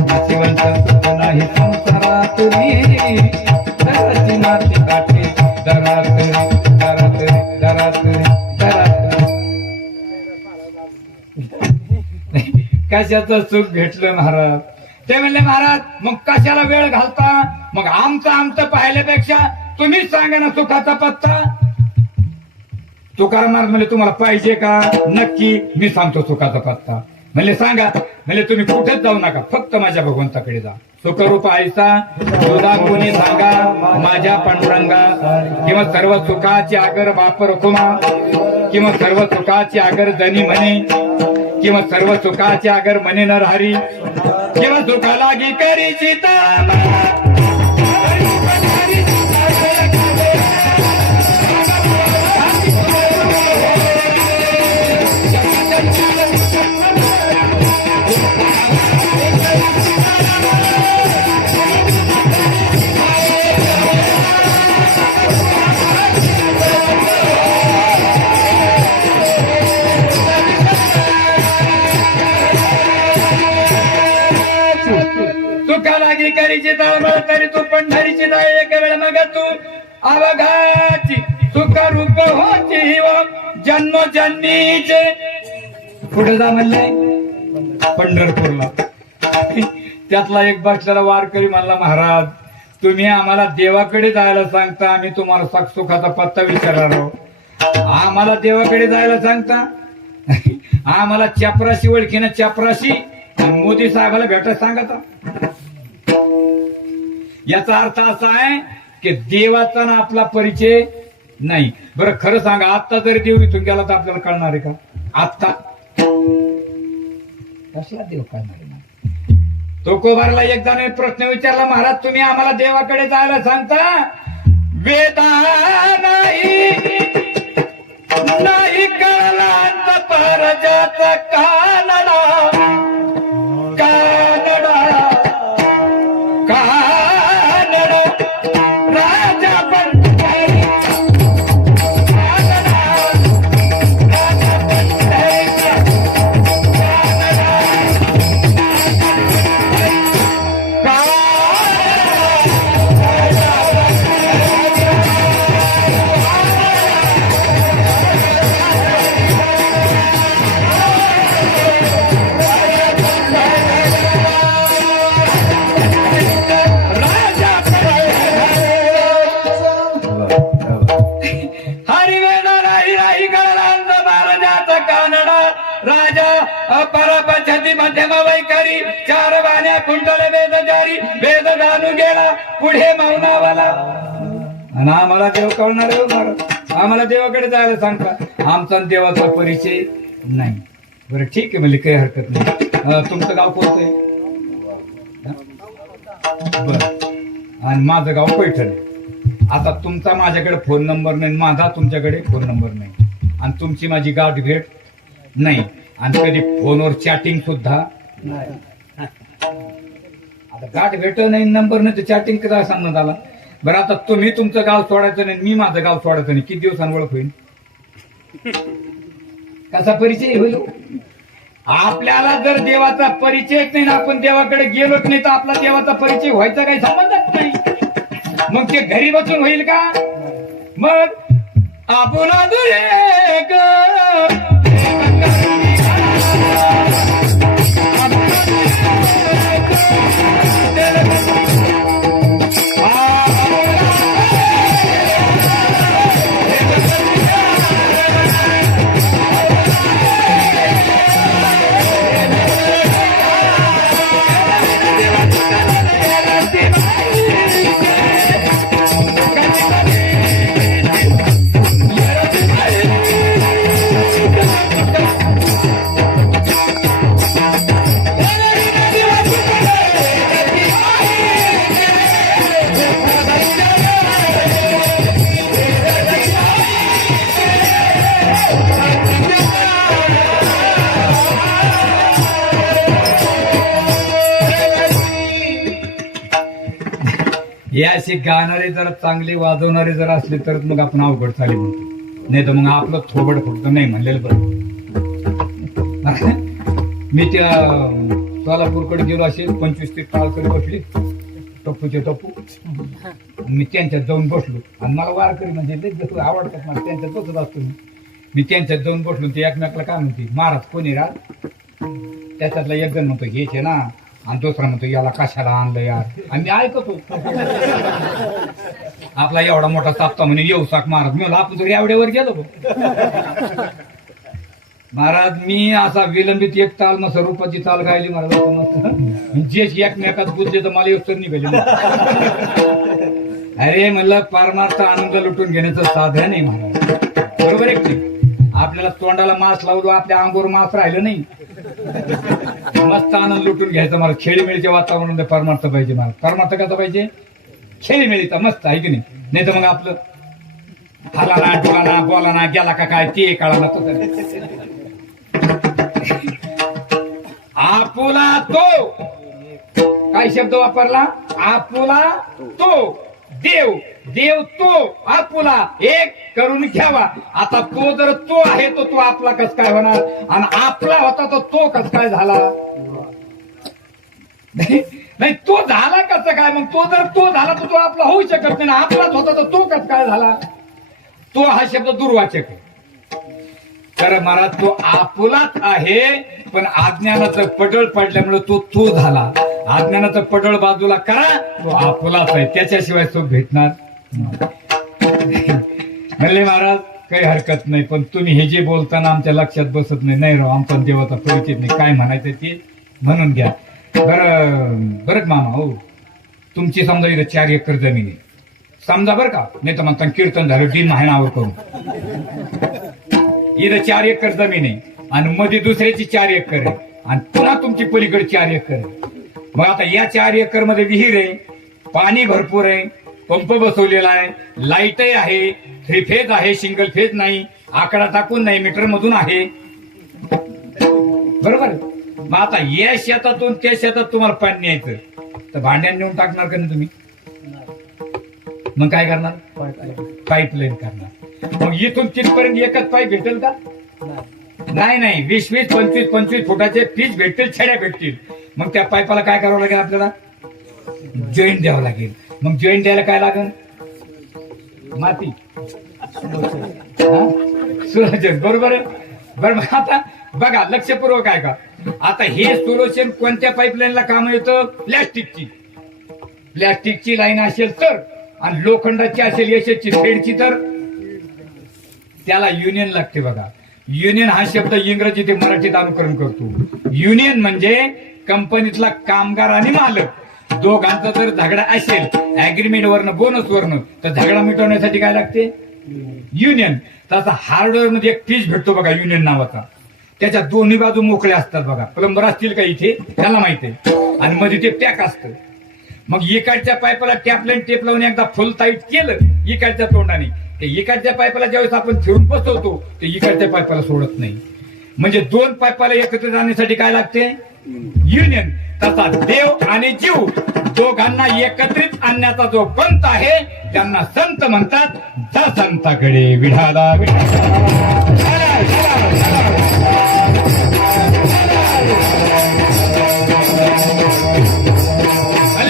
नाशिवंत सुख नाही संसारात रे, दराची माती आटे दरात रे, दरात रे, दरात रे, दरात रे. कशाचं सुख भेटलं महाराज? ते म्हणले, महाराज मग कशाला वेळ घालता? मग आमचं पाहिल्यापेक्षा तुम्हीच सांगा ना सुखाचा पत्ता. तुकाराम महाराज म्हणले, तुम्हाला पाहिजे का? नक्की मी सांगतो सुखाचा पत्ता. म्हणले सांगा. म्हणले तुम्ही कुठेच जाऊ नका, फक्त माझ्या भगवंताकडे जा. सुखरूप आईसा तुझा कोणी सांगा माझ्या पांडुरंगा, किंवा सर्व सुखाची आगर बाप रखुमा, किंवा सर्व सुखाची आगर धनी म्हणे, किंवा सर्व सुखाची आगर म्हणे नरहरी, किंवा सुखा लागी करी सीता. करीची तळमळ तरी तू पंढरीची जाय एक वेळ मग तू अवघाची सुख रूप होची जन्मोजन्मीचे. पुढे जा म्हणले पंढरपूरला. त्यातला एक बसलेला वारकरी म्हणला, महाराज तुम्ही आम्हाला देवाकडे जायला सांगता, आम्ही तुम्हाला सुखाचा पत्ता विचारणार आहोत. आम्हाला देवाकडे जायला सांगता, आम्हाला चपराशी ओळखीनं चपराशी मोदी साहेबाला भेटायला सांगता. याचा अर्थ असा आहे की देवाचा ना आपला परिचय नाही. बरं खरं सांगा, आत्ता जरी देव इथून गेला तर आपल्याला कळणार आहे का? आत्ता कसला देव कळणार आहे? तुकोबारला एकदा प्रश्न विचारला, महाराज तुम्ही आम्हाला देवाकडे जायला सांगता, वेदा नाही कळला परजाचा कानडा मध्यम वैखरी चार वाण्या कुंडल वेद जारी वेद जाणू गेला पुढे मौनावाला. आणि आम्हाला देव कळणार आहे महाराज? आम्हाला देवाकडे जायला सांगता, आमचा देवाचा परिचय नाही. बरं ठीक आहे, म्हणजे काही हरकत नाही. तुमचं गाव कोणतं आहे? बर. आणि माझं गाव पैठण आहे. आता तुमचा माझ्याकडे फोन नंबर नाही, माझा तुमच्याकडे फोन नंबर नाही, आणि तुमची माझी गाठ भेट नाही, आणि कधी फोनवर चॅटिंग सुद्धा नाही. आता गाठ भेट नाही, नंबर नाही, तर चॅटिंग कसा संबंध आला? बरं, आता तुम्ही तुमचं गाव सोडायचं नाही, मी माझं गाव सोडायचं नाही, किती दिवसांनी ओळख होईल? कसा परिचय होईल? आपल्याला जर देवाचा परिचय नाही ना, आपण देवाकडे गेलोच नाही, तर आपला देवाचा परिचय व्हायचा काही संबंधच नाही. मग ते घरी बसून होईल का? मग आपण हे असे गाणारे जर चांगले वाजवणारे जर असले तर मग आपण अवघड चालेल म्हणतो, नाही तर मग आपलं थोबड फक्त नाही म्हणलेलं बरं. मी त्या सोलापूरकडे गेलो, असे 25 ते टाळकरी बसले, टप्पूचे टप्पू. मी त्यांच्यात जाऊन बसलो, आणि मला वारकरी म्हणजे लय आवडतात, मला त्यांच्यात बसत असतो. मी त्यांच्यात जाऊन बसलो, ते एकमेकाला काय म्हणते, महाराज कोणी राहत? त्याच्यातला एक जण म्हणतो हेच आहे ना, आणि दुसरा म्हणतो याला कशाला आणलं यार. आणि मी ऐकतो, आपला एवढा मोठा साप्ताह म्हणे येऊ साक महाराज. मी आपण तर एवढ्यावर गेलो महाराज. मी असा विलंबित एक ताल मग रूपाची ताल गायली महाराज. जे एकमेकात बुद्धे तर मला एक तर निघाले. अरे म्हणलं परमार्थ आनंद लुटून घेण्याचं साधन आहे महाराज, बरोबर आहे की? आपल्याला तोंडाला मास्क लावलो, आपल्या अंगावर मास्क राहिलं नाही. मस्त आनंद लुटून घ्यायचा मला. खेळीमेळीच्या वातावरणामध्ये परमार्थ पाहिजे मला. परमार्थ कसा पाहिजे? खेळीमेळीचा मस्त आहे की नाही? नाही तर मग आपलं हाला ना, डोला ना, बोला ना, गेला का काय ते कळा ना. आपुला तो काय शब्द वापरला? आपुला तो देव, देव तो आपुला एक करून घ्यावा. आता तो जर तो आहे तो तो आपला कस काय होणार? आणि आपला होता तर तो कस काय झाला? नाही तो झाला कसं काय? मग तो जर तो झाला तर तो आपला होऊ शकत नाही. आपलाच होता तर तो कस काय झाला? तो हा शब्द दुर्वाचक आहे. तर महाराज तो आपुलाच आहे, पण अज्ञानाचं पडळ पडल्यामुळे तो तो झाला. अज्ञानाचं पडळ बाजूला करा, तो आपुलाच आहे, त्याच्याशिवाय तो भेटणार म्हणले महाराज. काही हरकत नाही, पण तुम्ही हे जे बोलताना आमच्या लक्षात बसत नाही. नाही राव, आमचा देवाचा परिचित नाही, काय म्हणायचं ते म्हणून घ्या. बरं मामा, हो तुमची समजा इथं 4 एकर जमीन आहे समजा, बरं का? नाही तर म्हणता कीर्तन झालं दिन महिनावर करून. इथं 4 एकर जमीन आहे, आणि मध्ये दुसऱ्याची 4 एकर आहे, आणि पुन्हा तुमची पलीकडे 4 एकर आहे. मग आता या 4 एकर मध्ये विहीर आहे, पाणी भरपूर आहे, पंप बसवलेला आहे, लाईटही आहे, 3 फेज आहे, सिंगल फेज नाही, आकडा टाकून नाही, मीटर मधून आहे, बरोबर. मग आता या शेतातून त्या शेतात तुम्हाला पाणी न्यायचं, तर भांड्यान नेऊन टाकणार का नाही तुम्ही? मग काय करणार? पाईपलाईन करणार. मग इथून तिथपर्यंत एकच पाईप भेटेल का? नाही नाही, 20-20, 25-25 फुटाचे पीस भेटतील, छड्या भेटतील. मग त्या पाईपाला काय करावं लागेल? आपल्याला जॉईंट द्यावं लागेल. मग जॉईंट द्यायला काय लागेल? माती, सुलोचन, बरोबर आहे. बरं, मग आता बघा लक्षपूर्वक आहे का? आता हे सुलोचन कोणत्या पाईपलाईनला काम येतं? प्लॅस्टिकची. प्लॅस्टिकची लाईन असेल तर, आणि लोखंडाची असेल यशची थ्रेडची तर त्याला युनियन लागते. बघा, युनियन हा शब्द इंग्रजी ते मराठीत अनुकरण करतो. युनियन म्हणजे कंपनीतला कामगार आणि मालक दोघांचा जर झगडा असेल अग्रीमेंट वरनं, बोनस वरनं, तर झगडा मिटवण्यासाठी काय लागते? युनियन. तसा हार्डवेअर मध्ये एक पीस भेटतो बघा युनियन नावाचा, त्याच्या दोन्ही बाजू मोकळ्या असतात बघा. प्लंबर असतील का इथे, त्याला माहिती आहे. आणि मध्ये ते टॅक असतं. मग इकडच्या पाईपाला टॅपलाईन टेप लावून एकदा फुल टाईट केलं इकडच्या तोंडाने, ते इकडच्या पाईपाला ज्यावेळेस आपण फिरून बसवतो ते इकडच्या पाईपाला सोडत नाही. म्हणजे दोन पाईपाला एकत्र जाण्यासाठी काय लागते? युनियन. तसा देव आणि जीव दोघांना एकत्रित आणण्याचा जो पंथ आहे त्यांना संत म्हणतात. जा संताकडे विढाला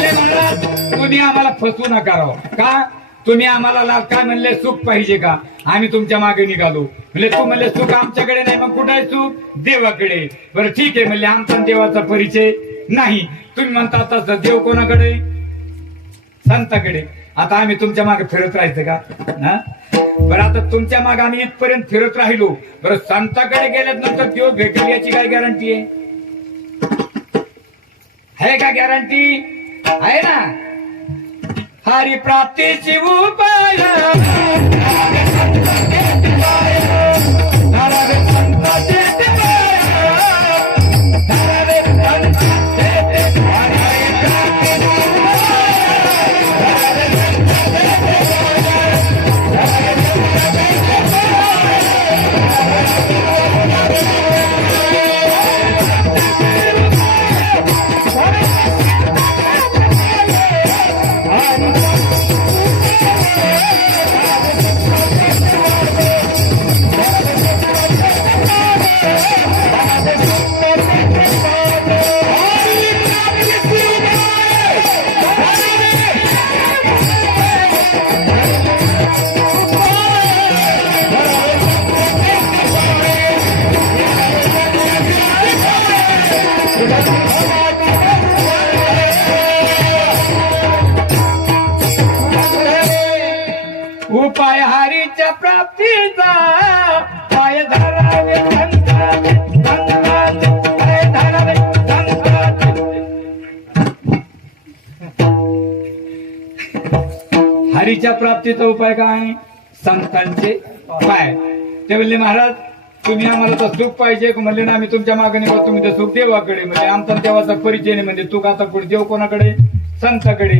महाराज, तुम्ही आम्हाला फसवू नका राव. का? तुम्ही आम्हाला काय म्हणले, सुख पाहिजे का? आम्ही तुमच्या मागे निघालो. म्हणजे तू म्हणले सुख आमच्याकडे नाही, मग कुठे आहे सुख? देवाकडे. बरं ठीक आहे म्हणले, आमचा देवाचा परिचय नाही. तुम्ही म्हणता तसं देव कोणाकडे? संताकडे. आता आम्ही तुमच्या मागे फिरत राहायचं का? बरं आता तुमच्या मागे आम्ही इथपर्यंत फिरत राहिलो, बरं संताकडे गेल्यानंतर देव भेटेल याची काय गॅरंटी आहे का? गॅरंटी आहे ना? हरी प्राप्तीची उपाय उपाय हरीच्या प्राप्तीचा पाय धरावे हरीच्या प्राप्तीचा उपाय काय? संतांचे पाय. ते म्हणले महाराज तुम्ही आम्हाला तर सुख पाहिजे म्हणले ना, आम्ही तुमच्या मागे निघतो. तुम्ही तर सुख देवाकडे. म्हणजे आमचा देवाचा परिचय नाही. म्हणजे तू आता पुढे देव कोणाकडे? संताकडे.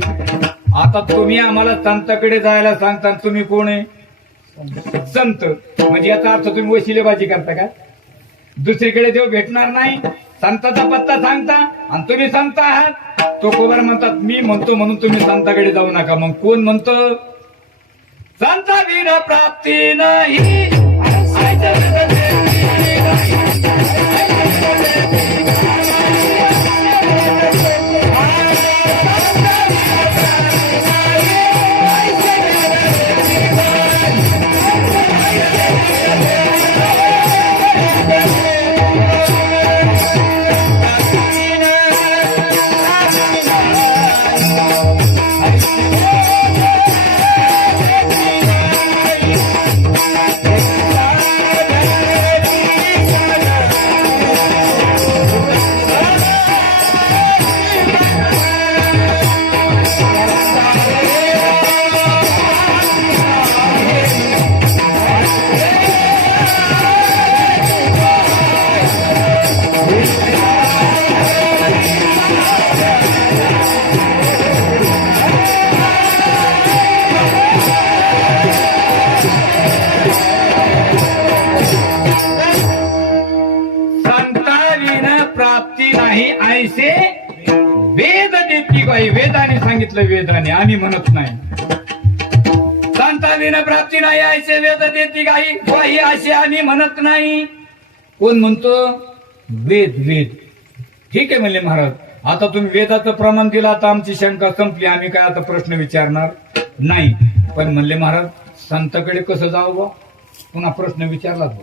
आता तुम्ही आम्हाला संताकडे जायला सांगता, तुम्ही कोण आहे? संत. म्हणजे याचा अर्थ तुम्ही वशिलेबाजी करता का? दुसरीकडे देव भेटणार नाही. संताचा पत्ता सांगता आणि तुम्ही संत आहात. तो कोबर म्हणतात मी म्हणतो म्हणून तुम्ही संताकडे जाऊ नका. मग कोण म्हणतो? संता विना प्राप्ती नाही. प्राप्ती नाही ऐसे वेद देती बाई. वेदाने सांगितलं, वेदाने, आम्ही म्हणत नाही. संतांविना प्राप्ती नाही ऐसे वेद देती बाई असे आम्ही म्हणत नाही. कोण म्हणतो? वेद. वेद ठीक आहे म्हणले महाराज. आता तुम्ही वेदाचं प्रमाण दिलं, आता आमची शंका संपली. आम्ही काय आता प्रश्न विचारणार नाही. पण म्हणले महाराज संताकडे कसं जावं बा? पुन्हा प्रश्न विचारलाच बा.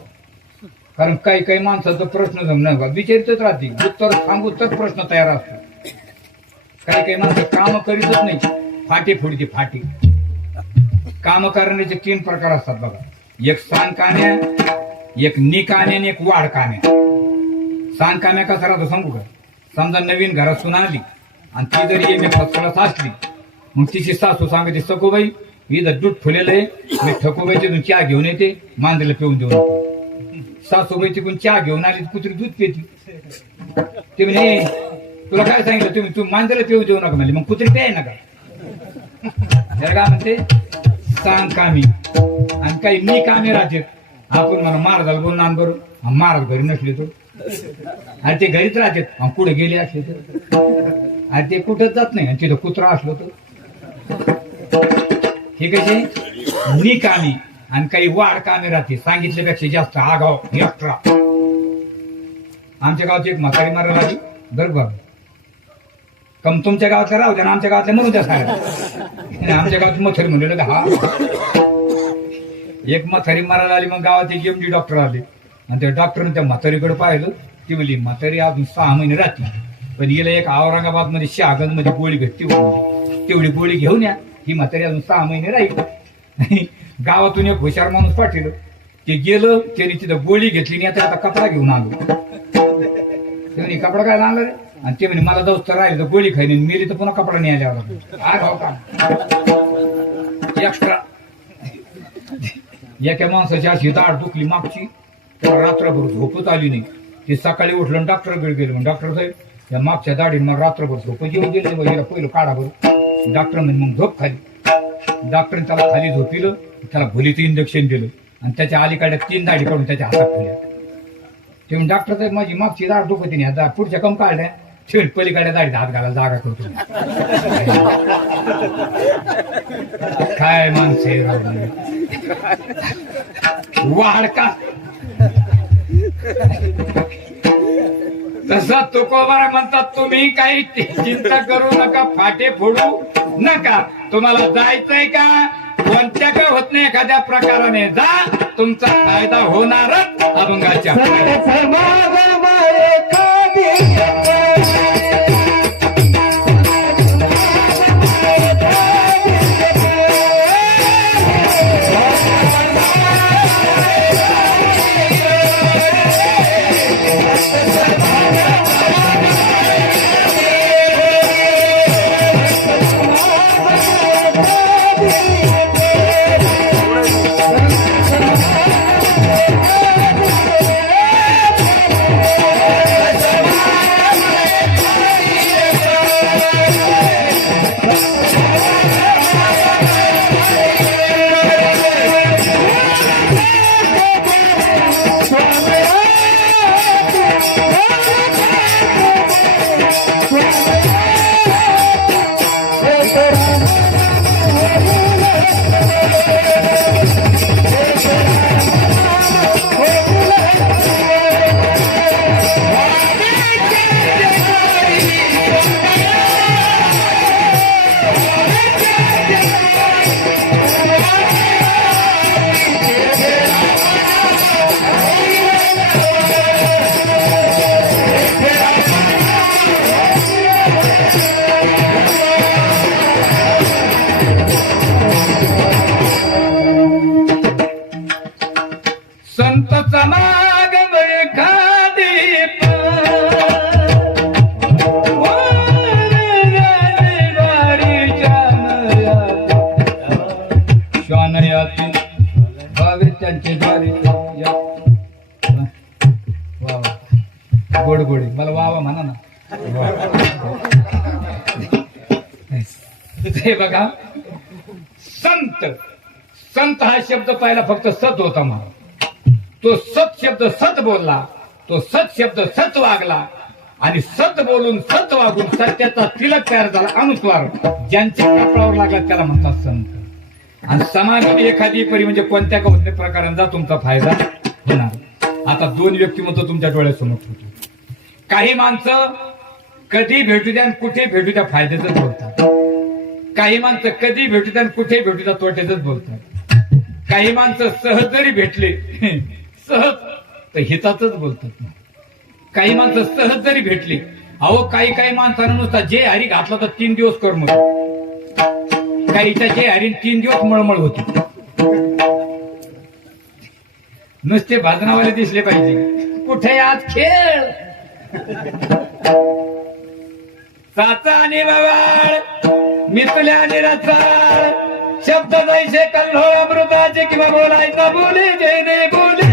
कारण काही काही माणसाचा प्रश्न जमणार विचारितच राहते. उत्तर सांगू तर प्रश्न तयार असतो. काही काही माणसं काम करीतच नाही. फाटे फोडते फाटे. काम करण्याचे 3 प्रकार असतात बघा. एक सांग कान्या, एक निकाण्या आणि एक वाढ कान्या. सांग कान्या कसा राहतो सांगू का? समजा नवीन घरात सुना आली आणि ती जरी एम फर्स्ट क्लास असली, मग तिची सासू सांगते सकोबाई इथं दूध फुलेलं आहे, मी ठकोबाईचे चहा घेऊन येते, मांजरीला पिऊन देऊ नको. सासूबाई तिकडून चहा घेऊन आली कुत्री दूध पिती. ते म्हणे तुला काय सांगितलं तुम्ही तू मांजराला पिऊ देऊ नका म्हणजे मग कुत्री प्याय नका. जर का म्हणते सांग कामी आणि काही मी कामे राहते. आपण मला महाराजाला बोलून आण बरोबर. महाराज घरी नसले तो अरे ते घरीच राहते. कुठे गेले असले तर अरे ते कुठंच जात नाही. तिथं कुत्रा असलो तर हे कसे निकामी आणि काही वाढ कामे राहते. सांगितल्यापेक्षा जास्त आगाव एक्स्ट्रा. आमच्या गावची एक म्हातारी मारायला आली बरं बाबा. कम तुमच्या गावातल्या राहू द्या आमच्या गावातल्या म्हणून द्या साऱ्या. आमच्या गावात मथारी म्हणलेलं का हा एक म्हातारी मारायला आली. मग गावात एक एमडी डॉक्टर आले आणि त्या डॉक्टरने त्या म्हातारीकडे पाहिलं. ती म्हणली म्हातारी अजून 6 महिने राहते पण हिला एक औरंगाबाद मध्ये शहागंज मध्ये गोळी भेटते तेवढी गोळी घेऊन या. ही म्हातारी अजून 6 महिने राहील. गावातून एक हुशार माणूस पाठवलं. ते गेलं त्याने तिथं गोळी घेतली नाही. आता कपडा घेऊन आलो. ते म्हणे कपडा काय आणला रे. आणि ते म्हणे मला जाऊस तर राहिलं तर गोळी खाईन मेली तर पुन्हा कपडा नाही आल्यावर का एक्स्ट्रा. एका माणसाची अशी दाढ दुखली मागची तर रात्रभर झोपच आली नाही. ते सकाळी उठलं डॉक्टरकडे गेलं. मग डॉक्टर साहेब या मागच्या दाढीन मग रात्रभर झोप येऊन गेले. याला पहिलं काढा बरं. डॉक्टर म्हणजे मग झोप खाली. डॉक्टरने त्याला खाली झोपिलं. त्याला भुलीचं इंजेक्शन दिलं आणि त्याच्या अलीकडे 3 दाढी काढून त्याच्या हातात ठेवल्या. ते म्हणजे डॉक्टर साहेब माझी मागची दाढ दुखत नाही आता पुढच्या कम काढल्या ठेवून पलीकडे दाढीत हात घालायला जागा करतो. काय माणसे वाढ का तसं तुकोबारा म्हणतात तुम्ही काही चिंता करू नका फाटे फोडू नका. तुम्हाला जायचंय का कोणत्या काय होत नाही एखाद्या प्रकाराने जा तुमचा फायदा होणारच अभंगाच्या. गोड गोडी मला वावा म्हणा ना. ते बघा संत संत हा शब्द पाहिला फक्त सत होता मला. तो सत शब्द सत बोलला. तो सत शब्द सत वागला आणि सत बोलून सत वागून सत्याचा तिलक तयार झाला. अनुस्वार ज्यांच्या कपडावर लागला त्याला म्हणतात संत. आणि समाजाने एखादी परी म्हणजे कोणत्या कोणत्या प्रकारांचा तुमचा फायदा होणार. आता 2 व्यक्तिमत्व तुमच्या डोळ्यासमोर होते. काही माणसं कधी भेटू द्या आणि कुठे भेटू द्या फायद्याच बोलतात. काही माणसं कधी भेटू द्या आणि कुठे भेटू द्या तोट्याच बोलतात. काही माणसं सहज जरी भेटले सहज तर हिताचंच बोलतात. काही माणसं सहज जरी भेटली अहो काही काही माणसांना नुसता जे हरी घातला तर 3 दिवस कर्म. काहीच्या जे हरी 3 दिवस मळमळ होती. नुसते भाजनावाले दिसले पाहिजे. कुठे आज खेळ साचा आणि बवाळ मितल्या निराचार शब्द जायचे कल्लोळ अमृताचे किंवा बोलायचा बोले जय बोले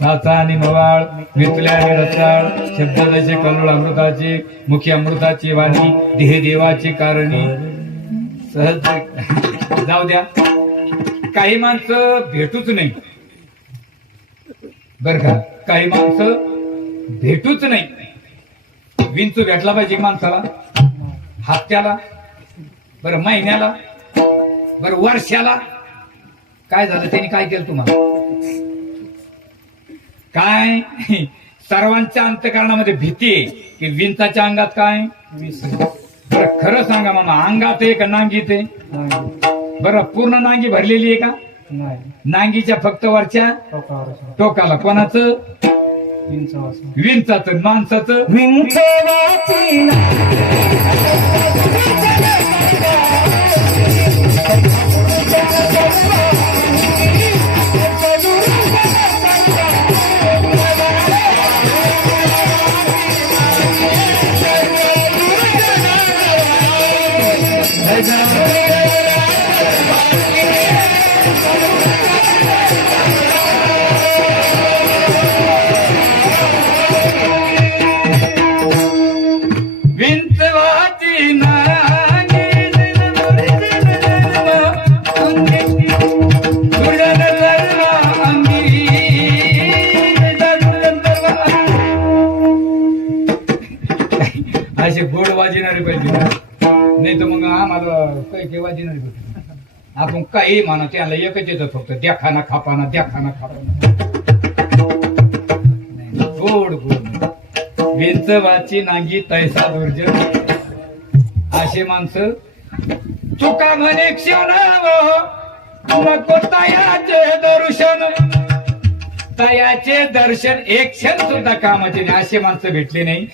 साचा आणि मवाळ, वितल्या आणि रसाळ, शब्द जसे कल्लोळ अमृताची, मुखी अमृताची वाणी, देह देवाची कारणी. सहज जाऊ द्या. काही माणसं भेटूच नाही बर का, काही माणसं भेटूच नाही. विंचू भेटला पाहिजे माणसाला, हप्त्याला, बरं महिन्याला, बरं वर्षाला. काय झालं त्यांनी, काय केलं तुम्हाला? काय सर्वांच्या अंतःकरणामध्ये भीती आहे की विंचाच्या अंगात काय. बरं खरं सांगा मामा, अंगात आहे का नांगीत आहे? बरं पूर्ण नांगी भरलेली आहे का? नांगीच्या फक्त वरच्या टोकाला. कोणाचं? विंचाचं. माणसाचं असे गोड वाजणारे पाहिजे, नाही तर मग आम्हाला काही वाजणारे पाहिजे. आपण काही म्हणा त्याला एकच येतं फक्त, द्या खाना खापाना, द्या खाना खापाना. गोड गोड विंच वाची नांगी तैसा दुर्ज. असे माणसं चुका म्हणे क्षण नको तयाचे दर्शन, तयाचे दर्शन एक क्षण सुद्धा कामाचे नाही. असे माणसं भेटले नाही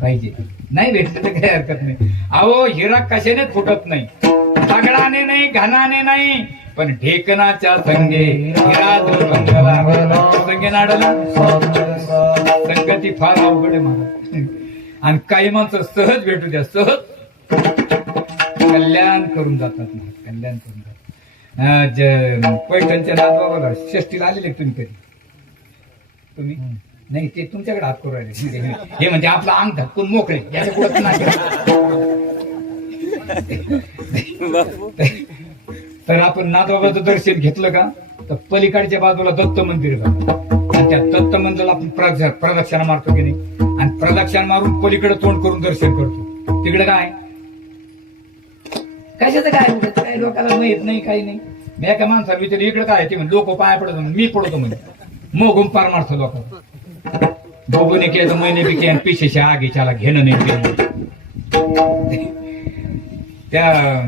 पाहिजे. नाही भेटले तर काही हरकत नाही. अहो हिरा कशाने फुटत नाही, दगडाने नाही, घनाने नाही, पण ढेकणाच्या संगे हिरा संगे नाडला. संगती फार अवघड आहे मला. आणि काही माणसं सहज भेटू द्या, सहज कल्याण करून जातात ना, कल्याण करून जातात. पैठणच्या नाथबाबाला षष्टीला आलेले तुम्ही कधी? तुम्ही नाही, ते तुमच्याकडे हात करू राहिले. हे म्हणजे आपलं अंग धक्कून मोकळे, याच्या पुढे नाही. तर आपण नाथबाबाचं दर्शन घेतलं का, तर पलीकडच्या बाजूला दत्त मंदिर आहे. आणि त्या दत्त मंदिराला आपण प्रदक्षिणा मारतो की नाही, आणि प्रदक्षिणा मारून पलीकडे तोंड करून दर्शन करतो. तिकडे काय कशाचं काय लोकांना माहित नाही, काही नाही. मी एका माणसाला विचारलं इकडे काय ते, लोक पाया पडत, मी पडतो म्हणजे मोगून पार मारतो लोकांना. बघून केलं महिने बी केलं, पिशेच्या आगीच्याला घेणं नाही केलं. त्या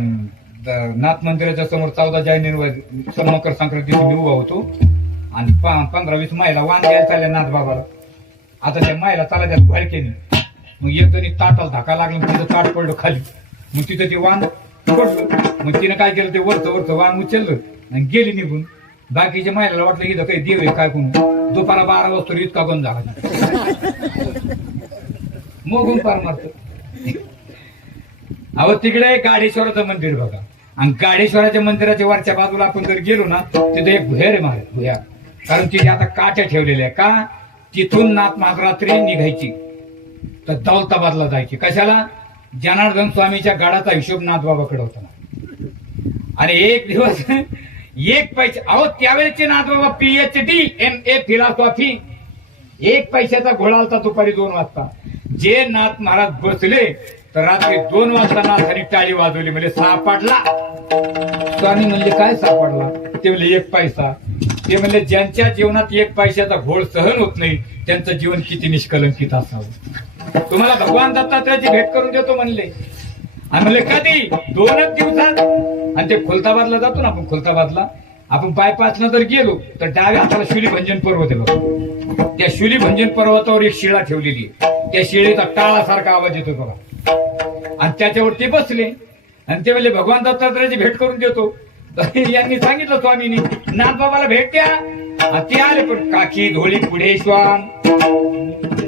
नाथ मंदिराच्या समोर 14 जानेवारी मकर संक्रांती दिवशी मी उभा होतो, आणि 15-20 महिला वाण द्यायला चालल्या नाथ बाबाला. आता त्या महिला चाला त्या भडकेने, मग एक जणी ताटाला धाका लागला, तिथं ताट पडलं खाली. मग तिथं ते वाण पडलं. मग तिनं काय केलं, ते वरचं वाण उचललं आणि गेली निघून. बाकीच्या महिलाला वाटलं इथं काही देव काय कोण. दुपारा 12 वाजता इतका बंद झाला, मोगून पार मारतो. अहो तिकडे गाडेश्वराचं मंदिर बघा, आणि गाडेश्वराच्या मंदिराच्या वरच्या बाजूला आपण जर गेलो ना, तिथे एक भुयार आहे महाराज, भुयार. कारण तिथे आता काट्या ठेवलेल्या का, तिथून नाथ महारात्री निघायची तर दौलताबादला जायची. कशाला? जनार्दन स्वामीच्या गाडाचा हिशोब नाथबाबाकडे होता. आणि एक दिवस एक पैसे, अहो त्यावेळेचे नाथबाबा PhD MA फिलॉसॉफी, 1 पैशाचा घोळा होता दुपारी 2 वाजता. जे नाथ महाराज बसले तर रात्री 2 वाजता नाथाने टाळी वाजवली, म्हणजे सापडला. स्वामी म्हणले काय सापडला? ते म्हणले 1 पैसा. ते म्हणले ज्यांच्या जीवनात 1 पैशाचा घोळ सहन होत नाही त्यांचं जीवन किती निष्कलंकित असावं. तुम्हाला भगवान दत्तात्रयाची भेट करून देतो म्हणले. आणि म्हणले कधी? 2च दिवसात. आणि ते खुलताबादला जातो ना आपण, खुलताबादला आपण बायपासनं जर गेलो तर डाव्या हाताला शूलीभंजन पर्वत आहे बघा. त्या शूलीभंजन पर्वतावर एक शिळा ठेवलेली आहे. त्या शिळेचा टाळासारखा आवाज येतो बघा. आणि त्याच्यावर ते बसले आणि ते म्हणले भगवान दत्तात्रयाची भेट करून देतो. यांनी सांगितलं स्वामींनी नाथबाबाला भेट द्या. ते आले, पण काकी धोळी पुढे श्वान,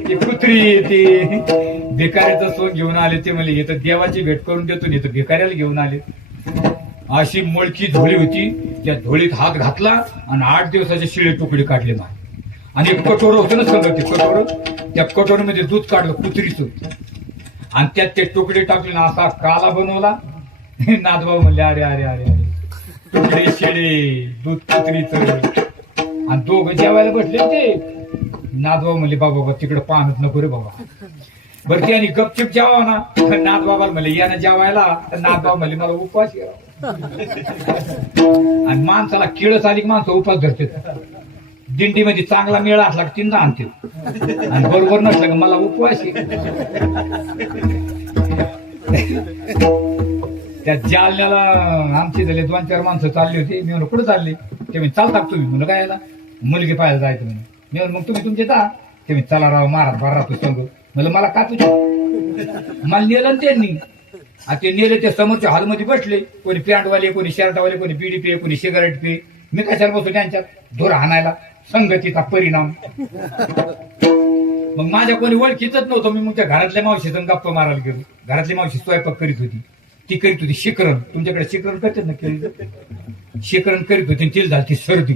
ते कुत्री, ते भिकाऱ्याचं सोन घेऊन आले. ते म्हणले हे तर देवाची भेट करून देतो, नाही तर भिकाऱ्याला घेऊन आले. अशी मोळकी धोळी होती, त्या धोळीत हात घातला आणि 8 दिवसाचे शिळे तुकडे काढले. आणि एक कटोर होतं ना सगळं, ते कटोर, त्या कटोरीमध्ये दूध काढलं कुत्रीचं आणि त्यात ते तुकडे टाकले ना, असा काला बनवला. नाथभाऊ म्हणले अरे अरे अरे अरे तुकडे शेळे दूध कुत्रीचं. आणि दोघं जेवायला बसले ते. नाथभाऊ म्हणले बाबा तिकडे पाहत नको रे बाबा. बरं त्याने गपचिप जेवावं ना. नाथबाबाला म्हणले या ना जेवायला. तर नाथबाबा म्हणले मला उपवास घ्यावा. आणि माणसाला किळस आली की माणसं उपास धरते. दिंडीमध्ये चांगला मेळा असला की तीनदा आणते आणि बरोबर नसला की मला उपवास आहे. त्या जालन्याला आमचे झाले 2-4 माणसं चालली होती. मी म्हणून कुठे चालली? ते मी चालतात तुम्ही म्हणलं काय याला मुलगी पाहायला जायचं म्हणून. मी म्हणून मग तुम्ही तुमचे जा. ते मी चला राव महाराज बारा राहतो सांगू म्हणलं मला का तुझं मला नेलं त्यांनी. ते नेले ते समोरच्या हॉलमध्ये बसले. कोणी पॅन्टवाले, कोणी शर्टवाले, कोणी बिडी पे, कोणी सिगारेट पे. मी कशाला बसतो त्यांच्यात धोर हाणायला. संगतीचा परिणाम. मग माझ्या कोणी ओळखीतच नव्हतं. मी मग त्या घरातल्या मावशीचं गप्पा मारायला गेलो. घरातली मावशी स्वयंपाक करीत होती. ती करीत होती शिकरण. तुमच्याकडे शिकरण करतात ना केळी? शिकरण करीत होती. तिला झाली ती सर्दी.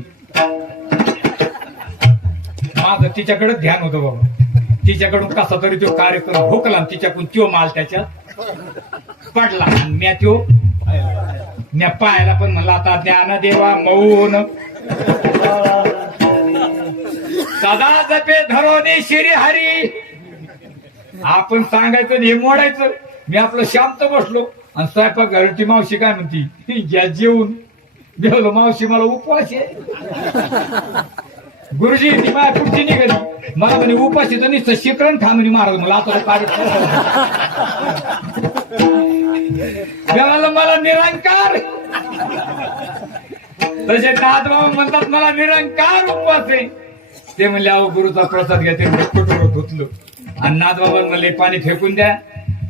माझं तिच्याकडे ध्यान होतं बाबा. तिच्याकडून कसा तरी तो कार्यक्रम भोकला. तिच्याकडून तो माल त्याच्यात पडला. म्या पाहायला पण म्हणला आता ज्ञान देवा मौन सदा जपे धरोनी शिरी हरी. आपण सांगायचं हे मोडायचं. मी आपलं शांत बसलो आणि स्वयंपाक घरची मावशी काय म्हणती घ्या जेवून. जेवलो मावशी मला उपवास आहे. गुरुजी ती माझ्या पुढची निघाली. मला म्हणे उपाशी तर नुसतं शिकरण खा म्हणे महाराज. मला आता मला निरंकार. तसे नाथबाबा म्हणतात मला निरंकार उपवास आहे. ते म्हणले अहो गुरुचा प्रसाद घ्या. ते कटोर धुतलं आणि नाथबाबा म्हणले पाणी फेकून द्या.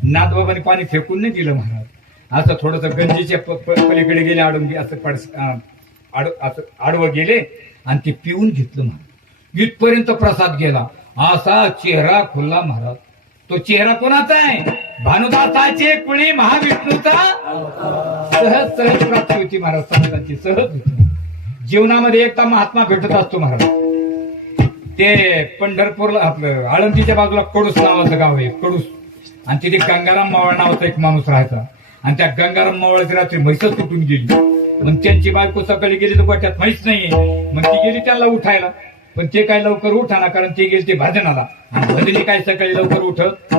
नाथबाबांनी पाणी फेकून नाही दिलं महाराज. असं थोडस गंजीच्या पलीकडे गेले. असं आडवं गेले आणि ते पिऊन घेतलं महाराज. इथपर्यंत प्रसाद गेला. असा चेहरा खुल्ला महाराज. तो चेहरा कोणाचा आहे? भानुदासाचे कुळी महाविष्णूचा. सहज सहज प्राप्ती होती महाराज. समजांची सहज होती. जीवनामध्ये एकदा महात्मा भेटत असतो महाराज. ते पंढरपूरला आपलं आळंदीच्या बाजूला कडूस नावाचं गाव आहे. कडूस. आणि तिथे गंगाराम मावळ नावाचा एक माणूस राहायचा. आणि त्या गंगाराम मावळाची रात्री म्हैसच तुटून गेली. मग त्यांची बायको सकाळी गेली तर गोट्यात म्हैस नाहीये. मग ती गेली त्याला उठायला. पण ते काय लवकर उठाना कारण ते गेले ते भजनाला. आणि भजनी काय सकाळी लवकर उठत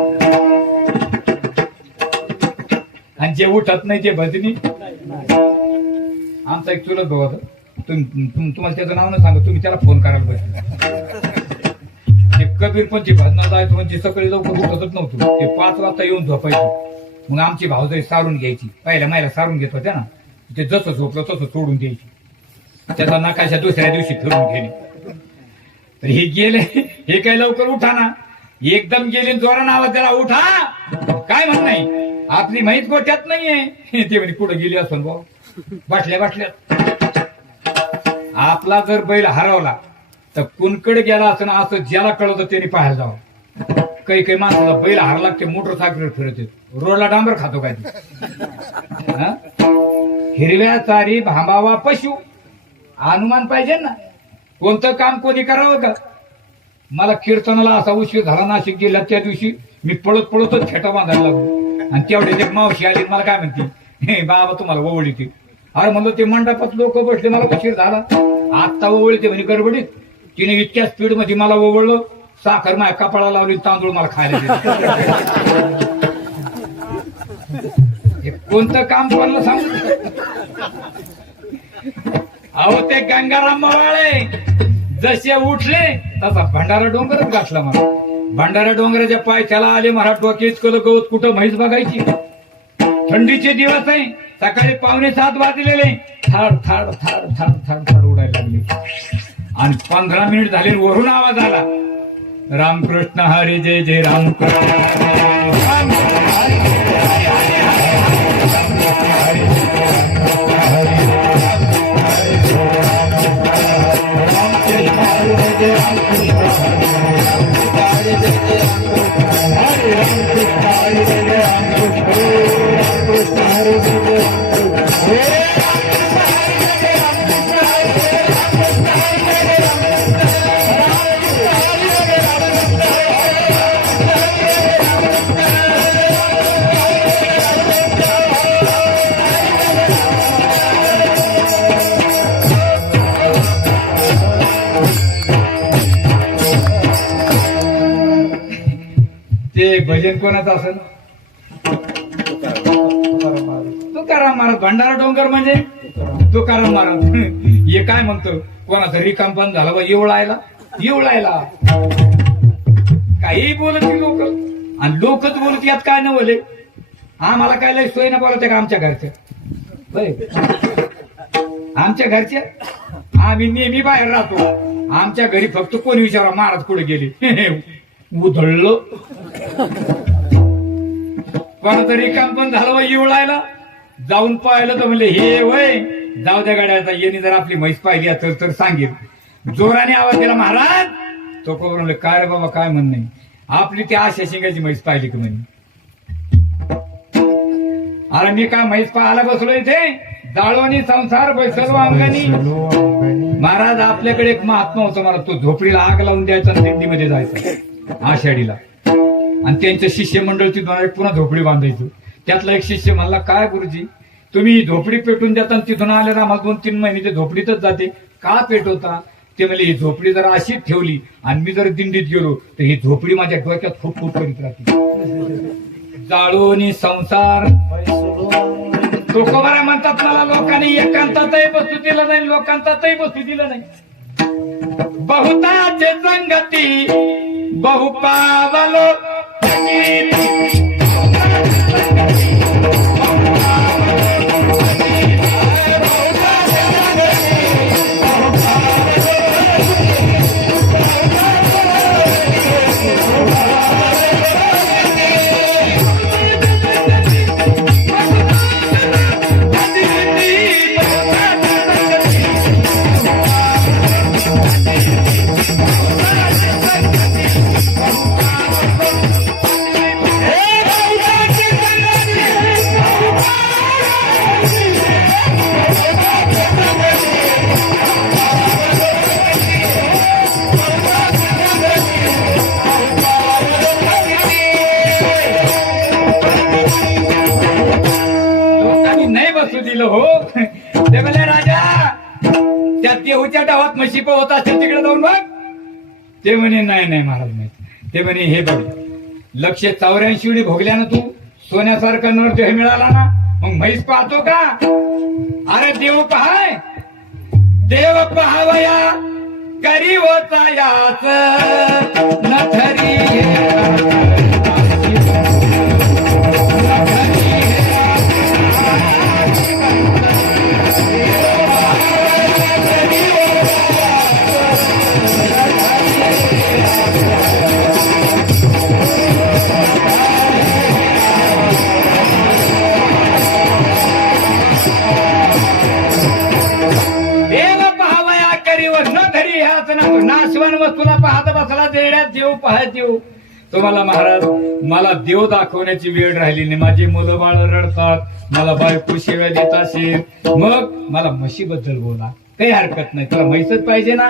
आणि जे उठत नाही ते भजनी. आमचा एक चुलत भाऊ होता. तुम्हाला त्याचं नाव न सांगा. तुम्ही त्याला फोन करायला पाहिजे. ते कबीर पण ते भजनाला जायचं म्हणजे सकाळी लवकर उठतच नव्हतं. ते 5 वाजता येऊन झोपायचं. मग आमची भावजाई सारून घ्यायची. पहिल्या महिला सारून घेत होत्या ना. ते जसं झोपलं तसं सोडून द्यायची. त्याचा नकाशा दुसऱ्या दिवशी फिरून घेणे. तर हे गेले. हे काही लवकर उठा ना. एकदम गेले जोरानं आवाज त्याला उठा. काय म्हण नाही आपली माहीत गोठ्यात नाहीये. ते म्हणे कुठं गेली असं भाऊ. बाटल्या बाटल्यात. आपला जर बैल हरवला तर कुणकडे गेला असं असं ज्याला कळवतं त्याने पाहायला जावं. काही काही माणसाला बैल हरला ते मोटरसायकल फिरत येत. रोडला डांबर खातो काय ते. हिरव्या चारी भांबावा पशु. अनुमान पाहिजे ना. कोणतं काम कोणी करावं का. मला कीर्तनाला असा उशीर झाला नाशिक जिल्ह्यात. त्या दिवशी मी पळत पळतच फेटा बांधायला लागलो. आणि तेवढे एक मावशी आली मला काय म्हणते हे बाबा तुम्हाला ओवळी ती. अरे म्हणलं ते मंडपात लोक बसले मला उशीर झाला. आत्ता ओवळते म्हणे गडबडीत. तिने इतक्या स्पीड मध्ये मला ओवळलं. साखर माझ्या कपाळाला लावली. तांदूळ मला खायला दिले. कोणतं काम कोणाला सांगू. अहो ते गंगाराम मवाळे जसे उठले तसा भंडारा डोंगरच गाठला मला. भंडारा डोंगराच्या पायथ्याला आले. मला डोके इतकं गवत कुठं म्हैस बघायची. थंडीचे दिवस आहे. सकाळी 6:45 वाजलेले. थाड थाड थाड थाड थाड थाड उडायला लागले. आणि 15 मिनिट झाले वरून आवाज आला रामकृष्ण हरी जय जय रामकृष्ण. भजन कोणाचं असेल? तुकाराम महाराज. भंडारा डोंगर म्हणजे तुकाराम महाराज. हे काय म्हणतो, कोणाचं रिकाम पण झालं बा, येवळायला काही बोलत लोक, आणि लोकच बोलत यात काय न बोले. आम्हाला काय लय सोय ना बोलत का आमच्या घरच्या? आमच्या घरच्या आम्ही नेहमी बाहेर राहतो. आमच्या घरी फक्त कोणी विचारा महाराज कुठे गेले, उधळलं. कोणातरी काम पण झालं बा येवळायला, जाऊन पाहिलं तर म्हणले हे वय जाऊ द्या गाड्याचा, येणे जर आपली म्हैस पाहिली तर सांगेल. जोराने आवाज दिला महाराज. तो कोण म्हणले काय रे बाबा काय म्हण नाही, आपली ती आशा शिंगाची म्हैस पाहिली की म्हणे. अरे मी काय म्हैस पाहायला बसलो इथे, जाळवणी संसार सर्व अंगानी. महाराज आपल्याकडे एक महात्मा होता महाराज, तो झोपडीला आग लावून द्यायचा, दिंडीमध्ये जायचा आषाढीला, आणि त्यांचं शिष्य मंडळ तिथून पुन्हा झोपडी बांधायचं. त्यातला एक शिष्य म्हणला काय गुरुजी तुम्ही झोपडी पेटून देता, तिथून आले ना मला 2-3 महिने ते झोपडीतच जाते, का पेटवता? ते म्हणजे ही झोपडी जर अशीच ठेवली आणि मी जर दिंडीत गेलो तर ही झोपडी माझ्या डोक्यात फुट करीत राहते. जाळून संसार तुकोबारा म्हणतात मला लोकांनी एकांतातही बसू दिलं नाही, लोकांतातही बसू दिलं नाही. बहुताचे संगती बहुपावलो हो. ते म्हणले राजा त्या देऊच्या डावात म्हशी होत असते तिकडे जाऊन बघ. ते म्हणे नाही महाराज नाही. ते म्हणे हे बघ 184 भोगल्यानं तू सोन्यासारखा नरदेह मिळाला ना, मग म्हैस पाहतो का? अरे देव पहाय, देव पहावया करी होता याच नथरी. नाशवान वस्तूला पाहत बसला देण्यात देव पाहत देव. तुम्हाला महाराज मला देव दाखवण्याची वेळ राहिली नाही. माझी मुलं बाळ रडतात, मला बायको शिव्या देत असेल, मग मला म्हशीबद्दल बोला, काही हरकत नाही. तुला म्हैसच पाहिजे ना,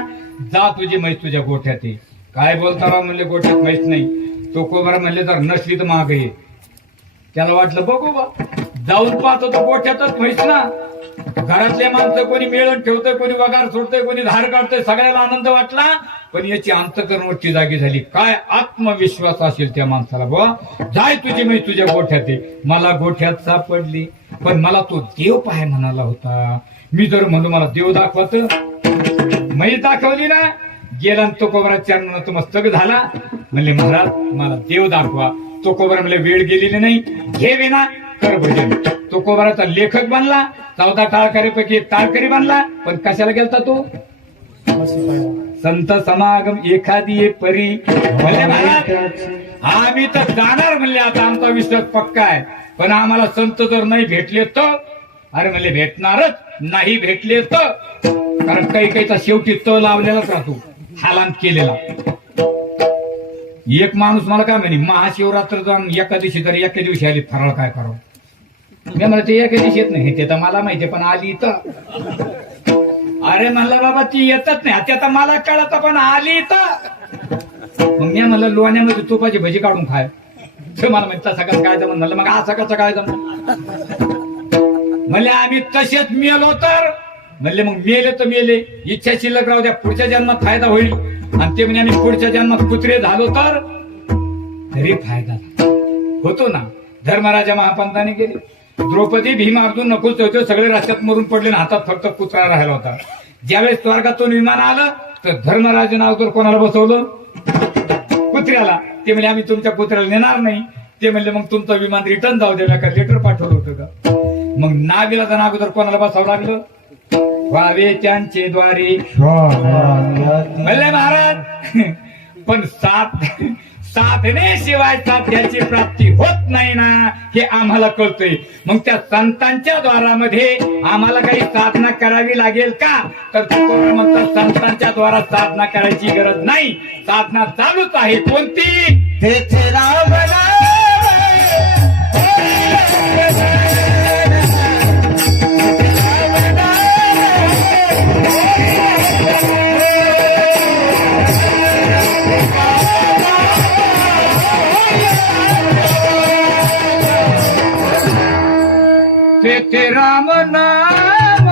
जा तुझी म्हैस तुझ्या गोठ्यात आहे. काय बोलता म्हणले गोठ्यात म्हैस नाही. तो कोबरा म्हणले तर नसली तर माग ये. त्याला वाटलं बघू बा, जाऊन पाहतो तो गोठ्यातच म्हैस ना. घरातले माणसं कोणी मिळून ठेवतंय, कोणी वगार सोडतंय, कोणी धार काढतंय, सगळ्याला आनंद वाटला. पण याची अंतकरणवरची जागी झाली. काय आत्मविश्वास असेल त्या माणसाला, बुवा जाय तुझी म्हैस तुझ्या गोठ्यात आहे. मला गोठ्यात सापडली, पण मला तो देव पाहाय म्हणाला होता. मी जर म्हणलो मला देव दाखवत, म्हैस दाखवली ना, गेला तो कोबरा चरणात मस्तक झाला. म्हणले महाराज मला देव दाखवा. तो कोबरा म्हणले वेळ गेलेली नाही, घे विना कर भजन. तो कोबराचा लेखक बनला, 14 टाळकरीपैकी एक टाळकरी बनला. पण कशाला गेलता तो? संत समागम एखादी एक परी. म्हणले महाराज आम्ही तर जाणार, म्हणले आता आमचा विश्वास पक्का आहे, पण आम्हाला संत जर नाही भेटले तर. अरे म्हणले भेटणारच, नाही भेटले तर. कारण काहीचा शेवटी त लावलेलाच राहतो, हालांत केलेला. एक माणूस मला काय म्हणे, महाशिवरात्र जाऊन एका दिवशी तरी एका दिवशी आली फराळ काय करावं. मी म्हणलं ते एका दिवशी येत नाही, ते तर मला माहितीये, पण आली तर. अरे म्हणलं बाबा ती येतच नाही, ते आता मला कळत, पण आली तर. मग मी म्हणलं लोण्यामध्ये तुपाची भजी काढून खाय. ते मला म्हणत तसं कसं काय जमन. म्हणलं मग असं कसं काय जमन. म्हणले आम्ही तसेच मेलो तर. म्हणले मग मेले तर मेले, इच्छा शिल्लक राहू द्या, पुढच्या जन्मात फायदा होईल. आणि ते म्हणजे आम्ही पुढच्या जन्मात कुत्रे झालो तर तरी फायदा. होतो ना. धर्मराजा महापंताने गेले. द्रौपदी भीम अर्जुन नकुल होते सगळे रस्त्यात मरून पडले आणि हातात फक्त पुतळा राहिला होता. ज्यावेळेस स्वर्गातून विमान आलं तर धर्मराजाने अगोदर कोणाला बसवलं? कुत्र्याला. ते म्हणजे आम्ही तुमच्या कुत्र्याला नेणार नाही. ते म्हणले मग तुमचं विमान रिटर्न जाऊ द्या. का लेटर पाठवलं होतं का? मग नावीला जाणं अगोदर कोणाला बसावं लागलं? व्हावे त्यांचे द्वारे म्हणले महाराज. पण साधनेशिवाय साध्याची प्राप्ती होत नाही ना हे आम्हाला कळतंय. मग त्या संतांच्या द्वारामध्ये आम्हाला काही साधना करावी लागेल का? तर म्हणतात संतांच्या द्वारा साधना करायची गरज नाही. साधना चालूच आहे. कोणती? तेथे राम तेथे राम नाम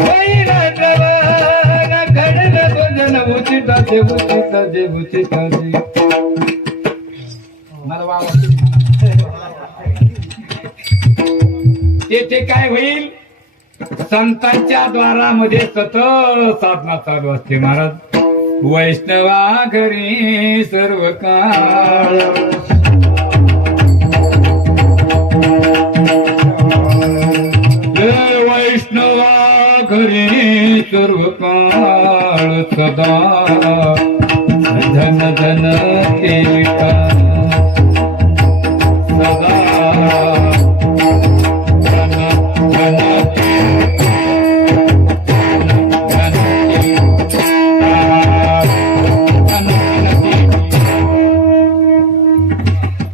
होईल जवान घडलं भजन उचिताचे उचिताचे उचिताचे. मला तेथे काय होईल? संतांच्या द्वारामध्ये सतत साधना चालू असते महाराज. वैष्णवा घरी सर्व काळ वैष्णवा घरी सर्व काळ सदा धन धन केला सदा धन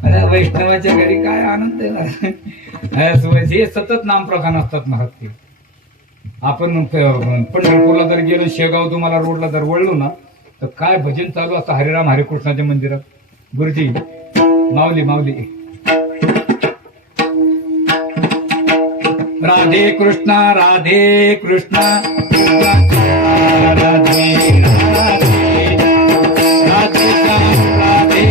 धन वैष्णवाच्या घरी काय आनंद आहे. हे सतत नामप्रधान असतात महाराज. ते आपण पंढरपूरला जर गेलो, शेगाव तुम्हाला रोडला जर वळलो ना तर काय भजन चालू असतं हरिराम हरे कृष्णाच्या मंदिरात. गुरुजी माऊली माऊली राधे कृष्णा राधे कृष्णा राधे राधे राधे राधे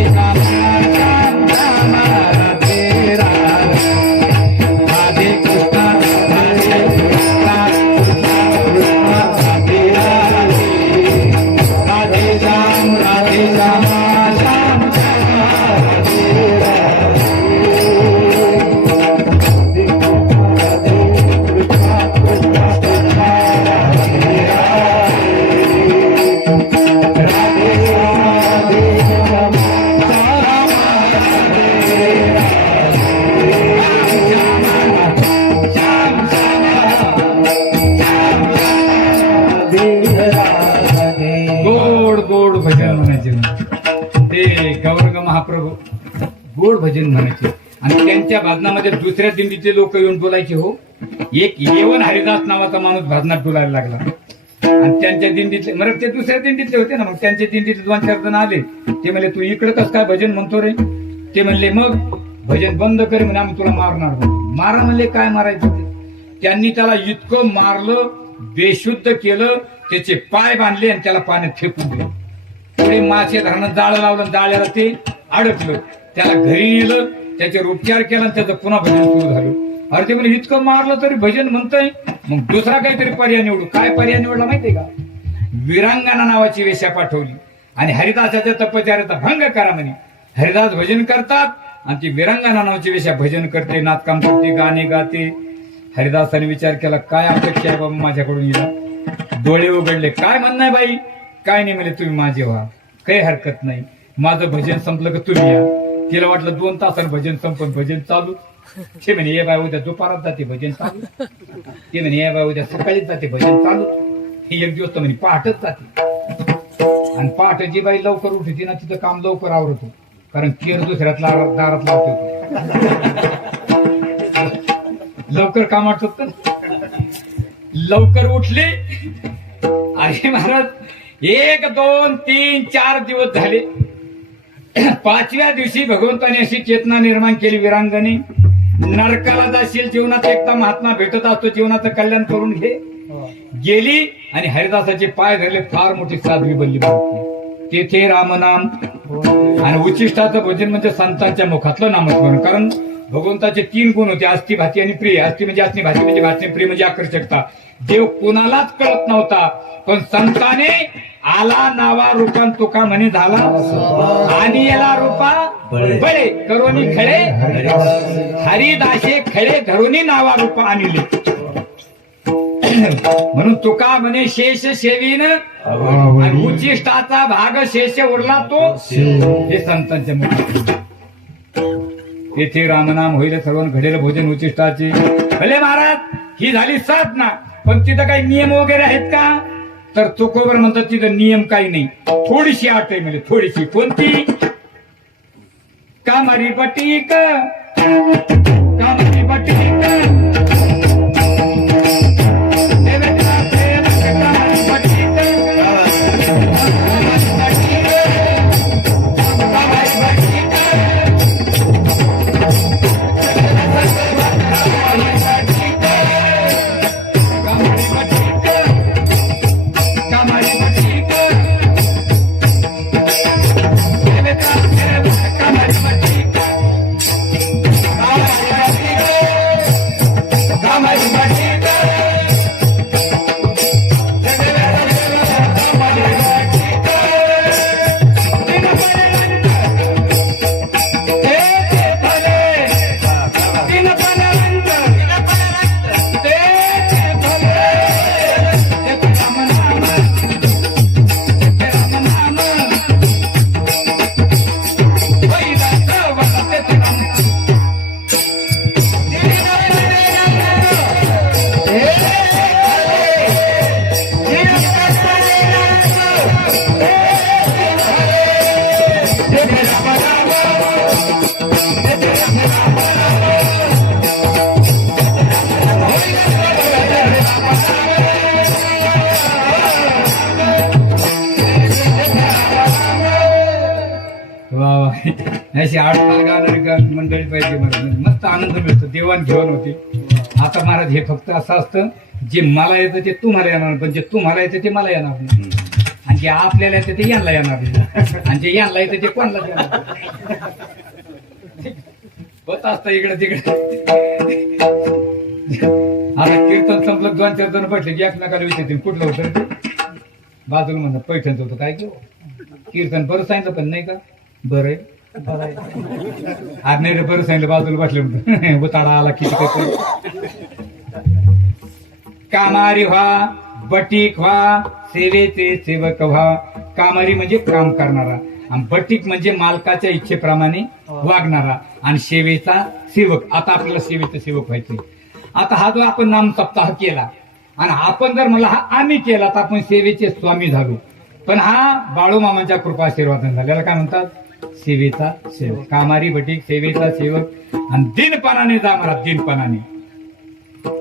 महाप्रभू गोड भजन म्हणायचे. आणि त्यांच्या भजनामध्ये दुसऱ्या दिंडीचे लोक येऊन बोलायचे. हो, एक येवन हरिदास नावाचा माणूस भजनात बोलायला लागला आणि त्यांच्या दिंडीतले म्हणजे ते दुसऱ्या दिंडीतले होते ना. मग त्यांच्या दिंडीतले 2-4 जण आले. ते म्हणले तू इकडे कसं काय भजन म्हणतो रे? ते म्हणले मग भजन बंद कर म्हणे, आम्ही तुला मारणार. मारा म्हणले काय मारायचं ते? त्यांनी त्याला इतकं मारलं, बेशुद्ध केलं, त्याचे पाय बांधले आणि त्याला पाण्यात फेकून दिले. पुढे मासे धरणं जाळं लावलं, जाळ्याला ते अडकलं. त्याला घरी नेलं, त्याच्यावर उपचार केला आणि त्याचं पुन्हा भजन सुरू झालं. अरे ते म्हणजे इतकं मारलं तरी भजन म्हणतंय. मग दुसरा काहीतरी पर्याय निवडू. काय पर्याय निवडला माहितीये का? विरांगना नावाची वेश्या पाठवली आणि हरिदासाच्या तपचार्याचा भंग करा म्हणे. हरिदास भजन करतात आणि ती विरांगना नावाची वेश्या भजन करते, नाचकाम करते, गाणे गाते. हरिदासाने विचार केला काय अपेक्षा आहे बाबा माझ्याकडून हिला. डोळे उघडले. काय म्हणणं आहे बाई? काय नाही म्हणे तुम्ही माझे व्हा, काही हरकत नाही. माझं भजन संपलं का तुम्ही या. तिला वाटलं 2 तासानं भजन संपन, भजन चालू. ते म्हणे ये बाय उद्या दुपारात जाते भजन चालू. ते म्हणे ये बाय उद्या सकाळीच जाते भजन चालू. ही एक दिवस तर म्हणे पहाटच जाते. आणि पहाटे जी बाई लवकर उठते ना तिथं काम लवकर आवरतो, कारण केर दुसऱ्यात दारात लावतो. लवकर काम वाटत. लवकर उठले. अरे महाराज 1, 2, 3, 4 दिवस झाले. 5व्या दिवशी भगवंताने अशी चेतना निर्माण केली विरांगणी. नरकाला जाशील, जीवनात एकदा महात्मा भेटत असतो, जीवनाचं कल्याण करून घे. गेली आणि हरिदासाचे पाय धरले. फार मोठी साध्वी बनली. तेथे रामनाम. आणि उच्चिष्टाचं भोजन म्हणजे संतांच्या मुखातलं नामस्मरण. कारण भगवंताचे 3 गुण होते, आस्ती, भाती आणि प्रिय. आस्ती म्हणजे असणी, भाती म्हणजे भाषणे, प्रिय म्हणजे आकर्षकता. देव कोणालाच कळत नव्हता, पण संताने आला नावा रूपान तुका म्हणे झाला, आणि याला रूपा बळे करोनी खळे, हरिदासे खळे धरोनी नावा रूपा आणले. म्हणून तुका म्हणे शेष सेवीन, आणि उच्चिष्टाचा भाग शेष उरला तो, हे संतांच्या मुखात. येथे रामनाम होईल सर्वांना घडेल भोजन उच्चिष्टाचे. भले महाराज, ही झाली साधना, पण तिथं काही नियम वगैरे आहेत का? तर तुकोबर म्हणतात तिथं नियम काही नाही, थोडीशी अट आहे. म्हणजे थोडीशी. कोणती? कामारी बटीक, कामारी बटीक, अशी 8 गाणारी मंडळी पाहिजे. मस्त आनंद मिळतो, देवाणघेवाण होते. आता महाराज हे फक्त असं असतं, जे मला येतं ते तुम्हाला येणार, पण जे तुम्हाला येतं ते मला येणार नाही, आणि जे आपल्याला येतं ते यांना येणार नाही, आणि जे यांना येतं ते कोणाला येणार. होत असतं इकडे तिकडे. आता कीर्तन संपलं, 2-4 जण पटले की एकमेकाला विचारतील कुठलं होतं, बाजूला म्हणतात पैठणचं होतं. काय घेऊ कीर्तन बरं सांगितलं, पण नाही का बरं आहे, आज नाही रे बरं सांगितलं, बाजूला बसले म्हणतो उताडा आला किती. कामारी व्हा, बटीक व्हा, सेवेचे सेवक व्हा. कामारी म्हणजे काम करणारा, आणि बटीक म्हणजे मालकाच्या इच्छेप्रमाणे वागणारा, आणि सेवेचा सेवक. आता आपल्याला सेवेचा सेवक व्हायचंय. आता हा जो आपण नाम सप्ताह केला, आणि आपण जर मला हा आम्ही केला तर आपण सेवेचे स्वामी झालो. पण हा बाळूमामांच्या कृपा आशीर्वादन झालेला काय म्हणतात, सेवेचा सेवक. कामारी बटीक सेवेचा सेवक. आणि दिनपणाने जा महाराज, दिनपणाने.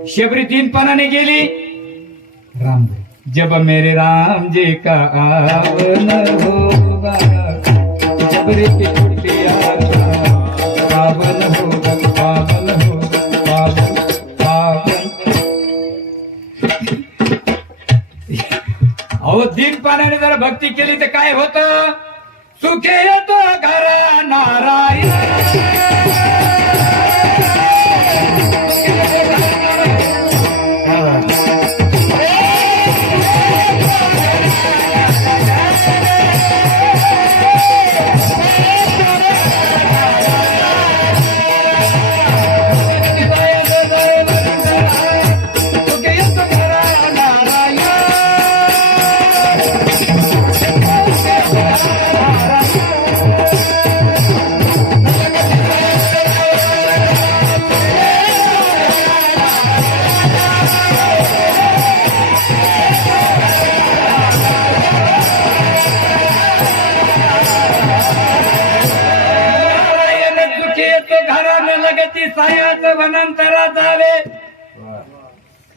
शबरी दिनपणाने गेली. राम जब मेरे राम जी का आवन होगा, शबरी की छुट्टी पावन होगा, पावन होगा, पावन पावन. अहो दिनपणाने जर भक्ती केली तर काय होतं, सुखे येतो घरा नारायण.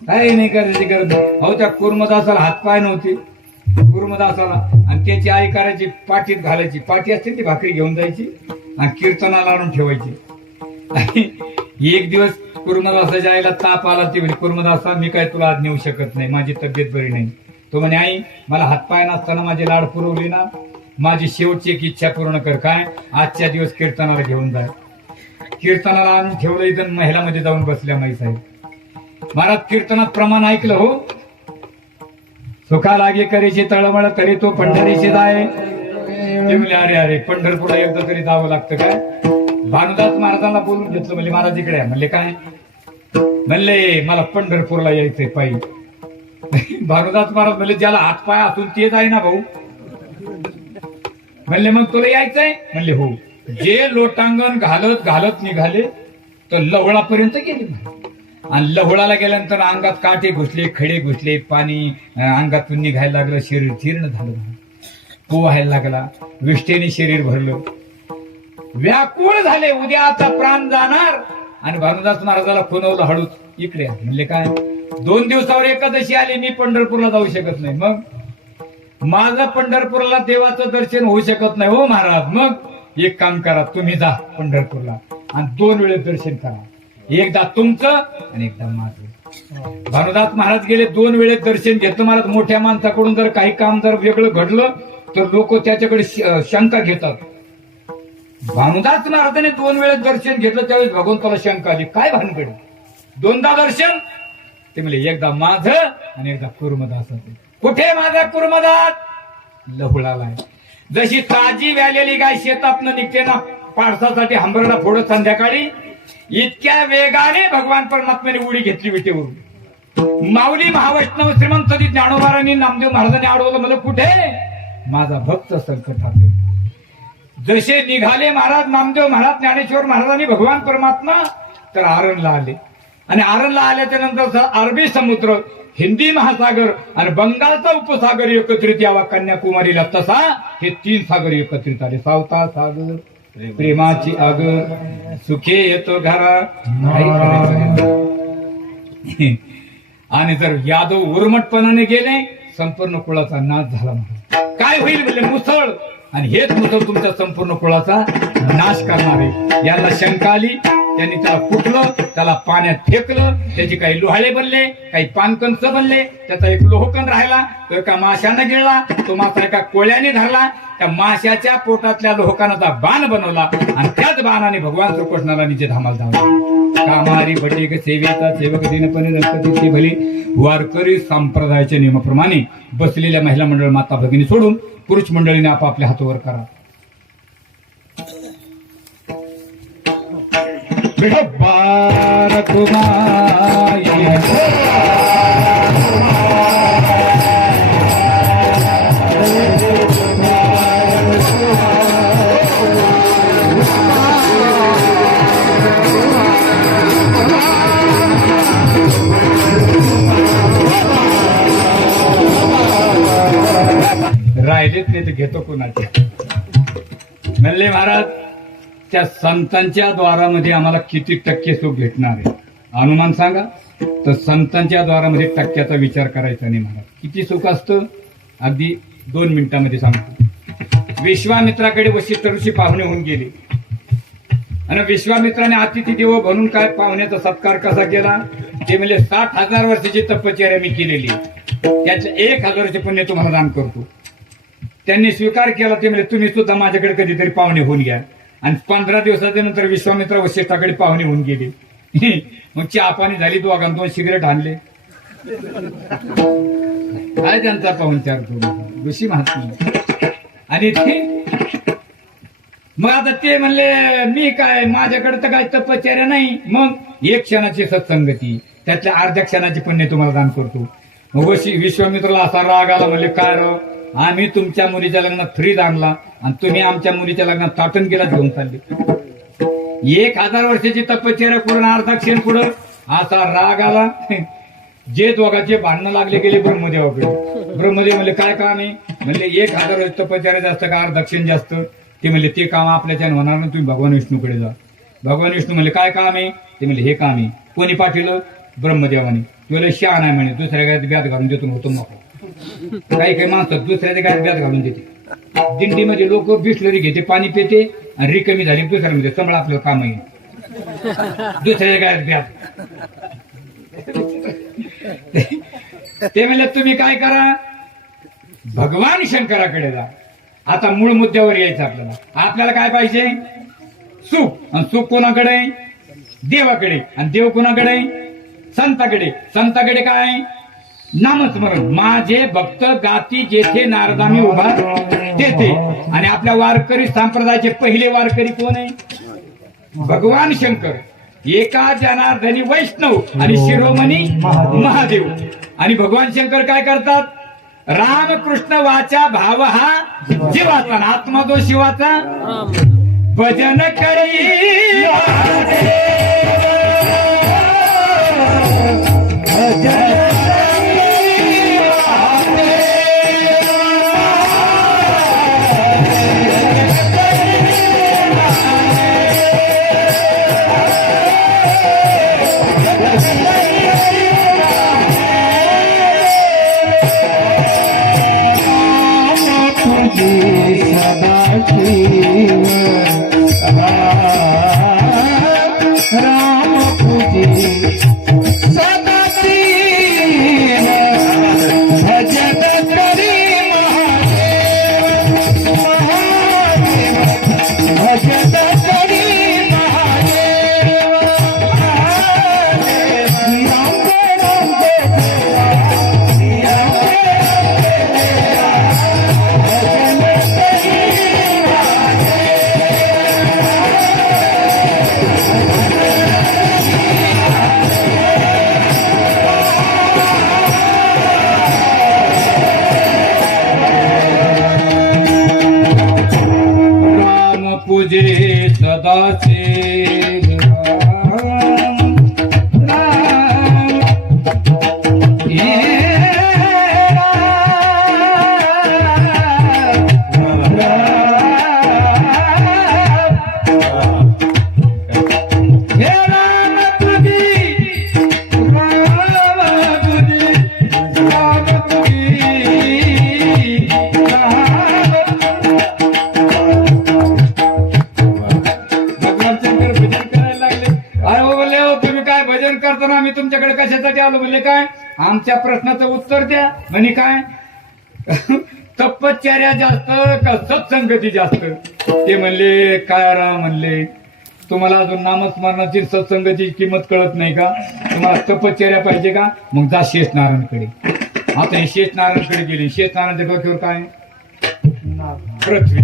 काही नाही करायची गरज. अहो त्या कुर्मदासाला हातपाय नव्हते, कुर्मदासाला, आणि त्याची आई करायची पाठीत घालायची. पाठी असते ती भाकरी घेऊन जायची आणि कीर्तनाला आणून ठेवायची. एक दिवस कुर्मदासाच्या आईला ताप आला. ती म्हणे कुर्मदासा मी काय तुला आज नेऊ शकत नाही, माझी तब्येत बरी नाही. तो म्हणे आई मला हातपाय नसताना माझे लाड पुरवली ना, माझी शेवटची एक इच्छा पूर्ण कर. काय? आजच्या दिवस कीर्तनाला घेऊन जाय. कीर्तनाला आणून ठेवलं इथं महिलामध्ये जाऊन बसल्या माई साहेब. महाराज कीर्तनात प्रमाण ऐकलं हो. सुखा लागे करीची तळमळ तरी तो पंढरीशी जाय. ते म्हणले अरे अरे पंढरपूरला एकदा तरी जावं लागतं काय? भानुदास महाराजांना बोलून घेतलं. म्हणले महाराज इकडे आहे. म्हणले काय? म्हणले मला पंढरपूरला यायचंय पायी. भानुदास महाराज म्हणले ज्याला हातपाय असून ते जाय ना भाऊ. म्हणले मग तुला यायचंय? म्हणले हो. जे लोटांगण घालत घालत निघाले तर लवळापर्यंत गेले. आणि लवळाला गेल्यानंतर अंगात काटे घुसले, खडे घुसले, पाणी अंगातून निघायला लागलं, शरीर जीर्ण झालं, पोहायला लागला, विष्ठेने शरीर भरलं, व्याकुळ झाले. उद्या आता प्राण जाणार. आणि भानुदास महाराजाला खुणवलं हळूच, इकडे. म्हणले काय? 2 दिवसावर एकादशी आली, मी पंढरपूरला जाऊ शकत नाही. मग माझं पंढरपूरला देवाचं दर्शन होऊ शकत नाही हो महाराज. मग एक काम करा, तुम्ही जा पंढरपूरला आणि 2 वेळेस दर्शन करा. एकदा तुमचं आणि एकदा माझं. भानुदास महाराज गेले, 2 वेळेस दर्शन घेतलं. महाराज मोठ्या माणसाकडून जर काही काम जर वेगळं घडलं तर लोक त्याच्याकडे शंका घेतात. भानुदास महाराजांनी 2 वेळेस दर्शन घेतलं, त्यावेळेस भगवंताला शंका आली, काय भानगड? 2दा दर्शन? ते म्हणले एकदा माझं आणि एकदा कुर्मदास. कुठे माझा कुर्मदास? लहुळाला. जशी ताजी व्यालेली गाय शेतातनं निघते ना पाडसासाठी हंबरडा फोडत संध्याकाळी, इतक्या वेगाने भगवान परमात्म्याने उडी घेतली विटेवरून. माऊली महावैष्णव श्रीमंत ज्ञानोबारांनी नामदेव महाराजांनी अडवलं, मला कुठे? माझा भक्त संकटात. जसे निघाले महाराज नामदेव महाराज ज्ञानेश्वर महाराजांनी भगवान परमात्मा तर आरणला आले. आणि आरणला आल्याच्या नंतर अरबी समुद्र, हिंदी महासागर आणि बंगालचा उपसागर एकत्रित यावा कन्याकुमारीला, तसा हे 3 सागर एकत्रित आले. सावता सागर, प्रेमाची आगर, सुखे येतो घरा. आणि जर यादव उर्मटपणाने गेले, संपूर्ण कुळाचा नाश झाला. काय होईल? म्हणजे मुसळ. आणि हेच मुसळ तुमच्या संपूर्ण कुळाचा नाश करणार आहे. याला शंका आली, त्यांनी त्याला कुटलं, त्याला पाण्यात फेकलं, त्याची काही लोहाळे बनले, काही पानकंच बनले, त्याचा एक लोहकण राहिला, तो एका माशानं गिळला, तो मासा एका कोळ्याने धरला, त्या माशाच्या पोटातल्या लोहकानाचा बाण बनवला आणि त्याच बाणाने भगवान श्रीकृष्णाला निजे धामाल धावला. कामारी भटेक सेवेचा सेवक दिनपणे रक्ततीची भली. वारकरी संप्रदायाच्या नियमाप्रमाणे बसलेल्या महिला मंडळ माता भगिनी सोडून पुरुष मंडळीने आपापल्या हातवर करा. राहिलेत नाही तर घेतो कोणाचे. म्हणले महाराज त्या संतांच्या द्वारामध्ये आम्हाला किती टक्के सुख भेटणार आहे? अनुमान सांगा. तर संतांच्या द्वारामध्ये टक्क्याचा विचार करायचा नाही महाराज. किती सुख असतं? अगदी 2 मिनिटांमध्ये सांगतो. विश्वामित्राकडे वशिष्ठ ऋषी पाहुणे होऊन गेले आणि विश्वामित्राने अतिथी देव म्हणून काय पाहुण्याचा सत्कार कसा केला? ते म्हणजे 60,000 वर्षाची तपश्चर्या मी केलेली, त्याच्या 1,000 वर्ष पुण्य तुम्हाला दान करतो. त्यांनी स्वीकार केला. ते म्हणजे तुम्ही सुद्धा माझ्याकडे कधीतरी पाहुणे होऊन घ्या. आणि 15 दिवसाच्या नंतर विश्वामित्र वशिष्ठाकडे पाहुणे होऊन गेले. मग चहा पाणी झाली, 2 सिगरेट आणले. काय त्यांचा पाहुणचार ऋषी महात्मा. आणि ते मग आता ते म्हणले मी काय, माझ्याकडे तर काय तपश्चर्या नाही. मग 1 क्षणाची सत्संगती, त्यातल्या अर्ध्या क्षणाची पुण्य तुम्हाला दान करतो. मग विश्वामित्राला असा राग आला. म्हणले काय र, आम्ही तुमच्या मुलीच्या लग्नात फ्रीज आणला आणि तुम्ही आमच्या मुलीच्या लग्नात ताटण केला घेऊन चालले. 1,000 वर्षाची तपश्चर्या करून अर्धा क्षण पुढं असा राग आला. जे दोघांचे भांडणं लागले गेले ब्रह्मदेवाकडे. ब्रह्मदेव म्हणले काय काम आहे? म्हणले 1,000 वर्ष तपश्चर्या जास्त का अर्धा क्षण जास्त? ते म्हणले ते काम आपल्याच्यानं होणार नाही, तुम्ही भगवान विष्णूकडे जा. भगवान विष्णू म्हणले काय काम आहे? ते म्हणले हे काम आहे. कोणी पाठवलं? ब्रह्मदेवाने. तुला शहाणा आहे म्हणे, दुसऱ्या गायत ब्यात घालून देतो होतो. मग काही काही माणसं दुसऱ्याच्या गायत ब्यात घालून देते. दिंडीमध्ये लोक बिस्लरी घेते, पाणी पिते आणि रिकमी झाली दुसऱ्यामध्ये समळ आपल्याला काम आहे. दुसऱ्याच्या गायत ब्यात. ते म्हणले तुम्ही काय करा, भगवान शंकराकडे जा. आता मूळ मुद्द्यावर यायचं आपल्याला काय पाहिजे? सुख. आणि सुख कोणाकडे? देवाकडे. आणि देव कोणाकडे? संताकडे. संताकडे काय? नामस्मरण. माझे भक्त गाती जेथे नारदामी उभा तेथे. आणि आपल्या वारकरी संप्रदायाचे पहिले वारकरी कोण आहे? भगवान शंकर. एका जनार्दनी वैष्णव आणि शिरोमणी महादेव. आणि भगवान शंकर काय करतात? रामकृष्ण वाचा भाव हा जीवाचा, आत्मा जो शिवाचा. भजन करी पूजे सदाचे आम्ही तुमच्याकडे कशासाठी आलो? म्हणले काय? आमच्या प्रश्नाचं उत्तर द्या. म्हणे काय? तपश्चर्या जास्त का सत्संगती जास्त? ते म्हणले काय राव, म्हणले तुम्हाला अजून नामस्मरणाची सत्संगाची किंमत कळत नाही का? तुम्हाला तपश्चर्या पाहिजे का? मग जा शेषनारायणकडे. आता हे शेषनारायणकडे गेले. शेषनारायणच्या डोक्यावर काय? पृथ्वी.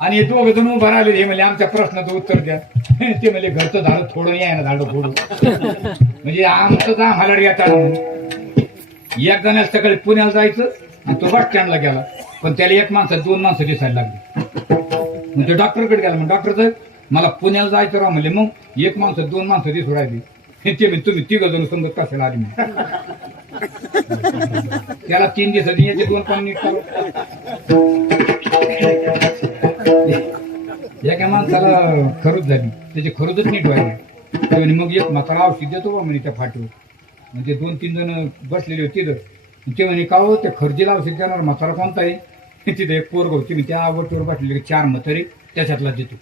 आणि हे दोघ जण उभं राहिले. हे म्हणले आमच्या प्रश्नाचं उत्तर द्या. ते म्हणले घरचं झालं थोडं, यायला झालं थोडं. म्हणजे आमचं आम्हाला एक जणाला सकाळी पुण्याला जायचं आणि तो बस स्टँडला गेला. पण त्याला एक माणसं 2 माणसं दिसायला लागली. म्हणजे डॉक्टरकडे गेला. मग डॉक्टर साहेब मला पुण्याला जायचं राव. म्हणले मग एक माणसं 2 माणसं दिसू राहिली. ते म्हणजे तुम्ही 3 जण समजत कशाला आली? त्याला 3 दिवसाची याचे 2 पण नीट एका माणसाला खरूच झाली. त्याची खरूचच नीट व्हायला. मग एक म्हातारा औषध देतो बा म्हणे त्या फाटीवर. म्हणजे 2-3 जण बसलेले होते तिथं. ते म्हणे का हो ते खर्जीला औषध देणार म्हातारा कोणता आहे? तिथे एक पोरग होती. मी त्या आवडीवर बसलेले 4 म्हातारे त्याच्यातला देतो.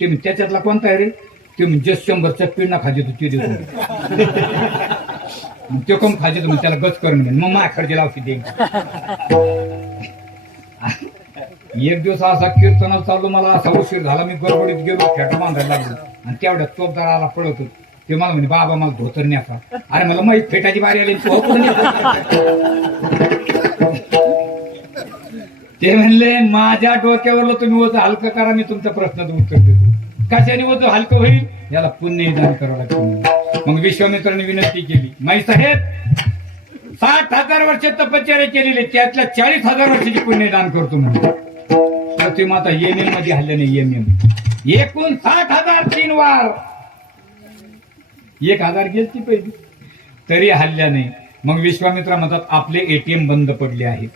ते मी त्याच्यातला कोणता आहे रे? ते म्हणजे 100चा पिंडा खाजी देतो ते देतो. ते कोण खाजी देतो त्याला गच करून म्हणे मग माझ्या खर्जीला औषध देईन. एक दिवस असा कीर्तनाला चाललो. मला असा उशीर झाला. मी गडबडीत गेलो. फेटा बांधायला लागलो आणि तेवढ्या चोपदाराला पळत होतो. ते मला म्हणे बाबा मला धोतर न्यासा. अरे मला माहित फेटाची बारी आली. ते म्हणले माझ्या डोक्यावरलं तुम्ही होतं हलकं करा. मी तुमच्या प्रश्नाचं उत्तर देतो. कशाने होतं हलकं होईल? याला पुण्यदान करावं लागतं. मग विश्वामित्रांनी विनंती केली. माई साहेब 60,000 वर्ष तपश्चर्या केलेली त्यातल्या 40,000 वर्षाची पुण्यदान करतो म्हणजे. ते माता एमएम मध्ये हल्ले नाही. एमएम एकूण 60,000 3 वार. 1,000 गेलती पहिली तरी हल्ल्या नाही. मग विश्वामित्रा म्हणतात आपले एटीएम बंद पडले आहेत.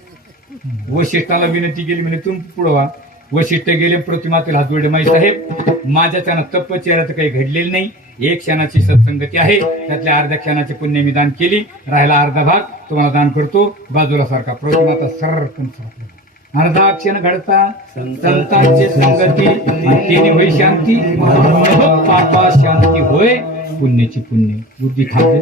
वशिष्ठाला विनंती केली. म्हणजे तुम्ही पुढं व्हा. वशिष्ठ गेले. प्रतिमातील हात जोडले. माई साहेब माझ्या त्यानं तपश्चर्याचं काही घडलेलं नाही. 1 क्षणाची सत्संगती आहे. त्यातल्या अर्ध्या क्षणाचे पुण्य मी दान केली. राहिला अर्धा भाग तुम्हाला दान करतो. बाजूला सारखा. प्रतिमाता सरकन सारखा. अर्धा क्षण घडता संतांची संगती. तिने होय शांती. पापा शांती होय. पुण्याची पुण्य बुद्धी खाते.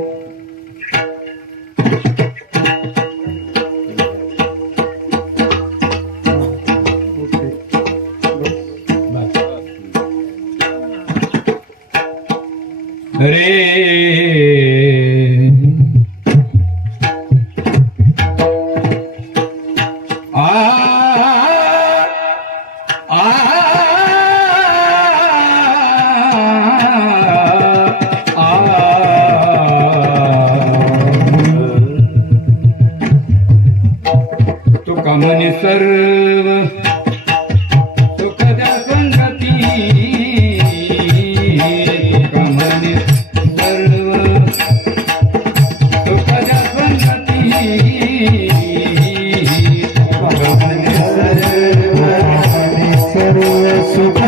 रे आ आ तुका म्हणे सर्व सुख द्या संगती तुका म्हणे सर्व सुख द्या संगती तुका म्हणे सर्व सुख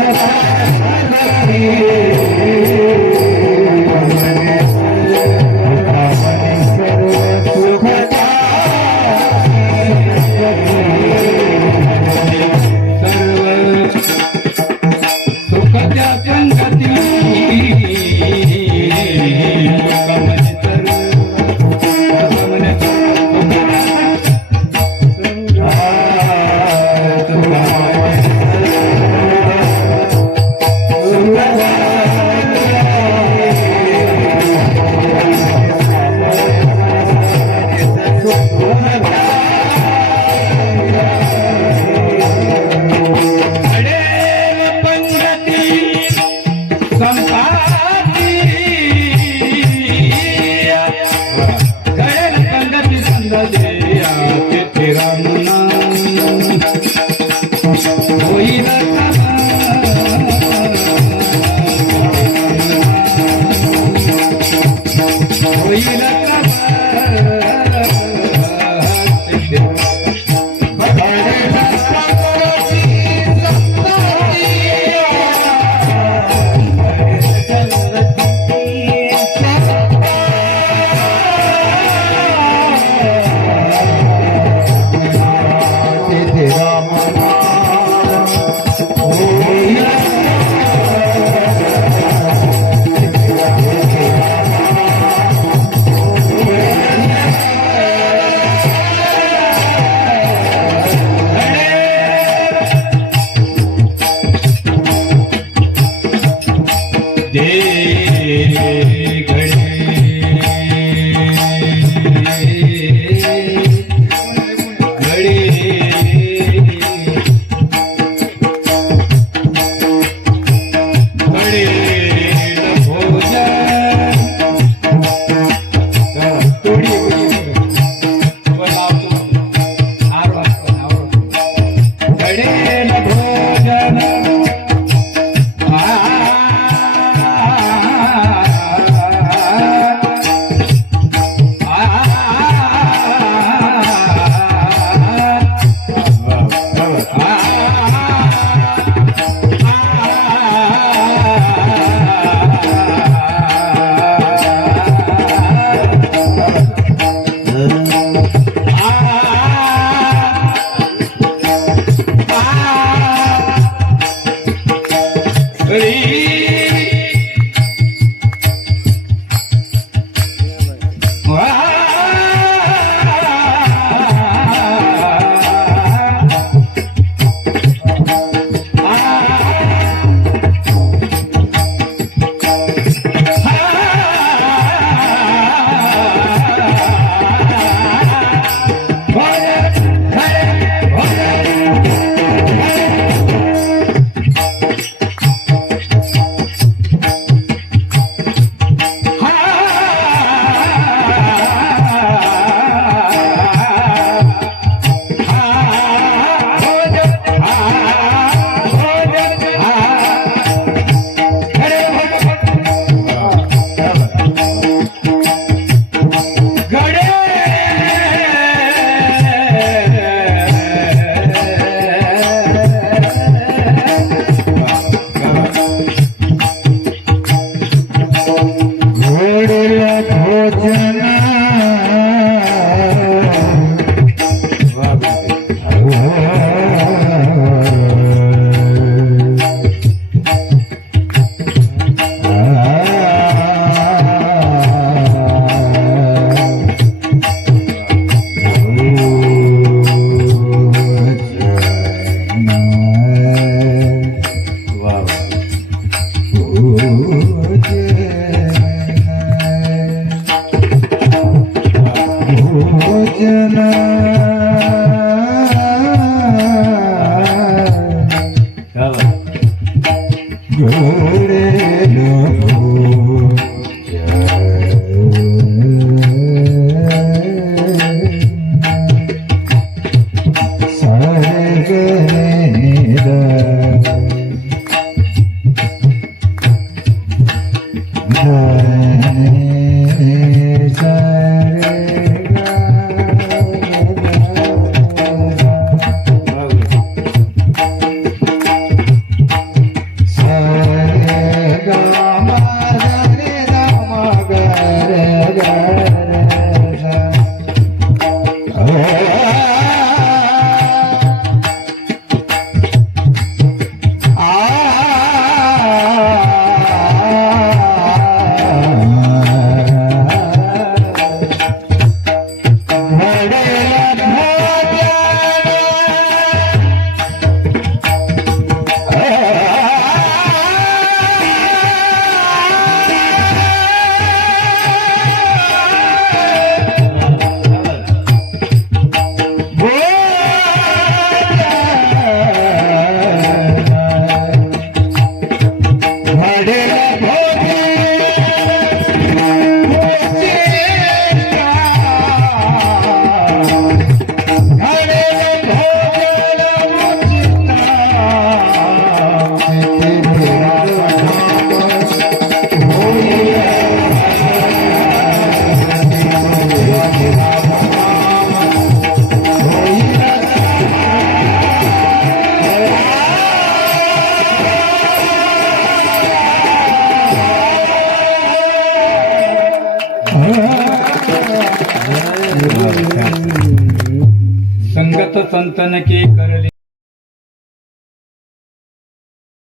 संगत संतन की करली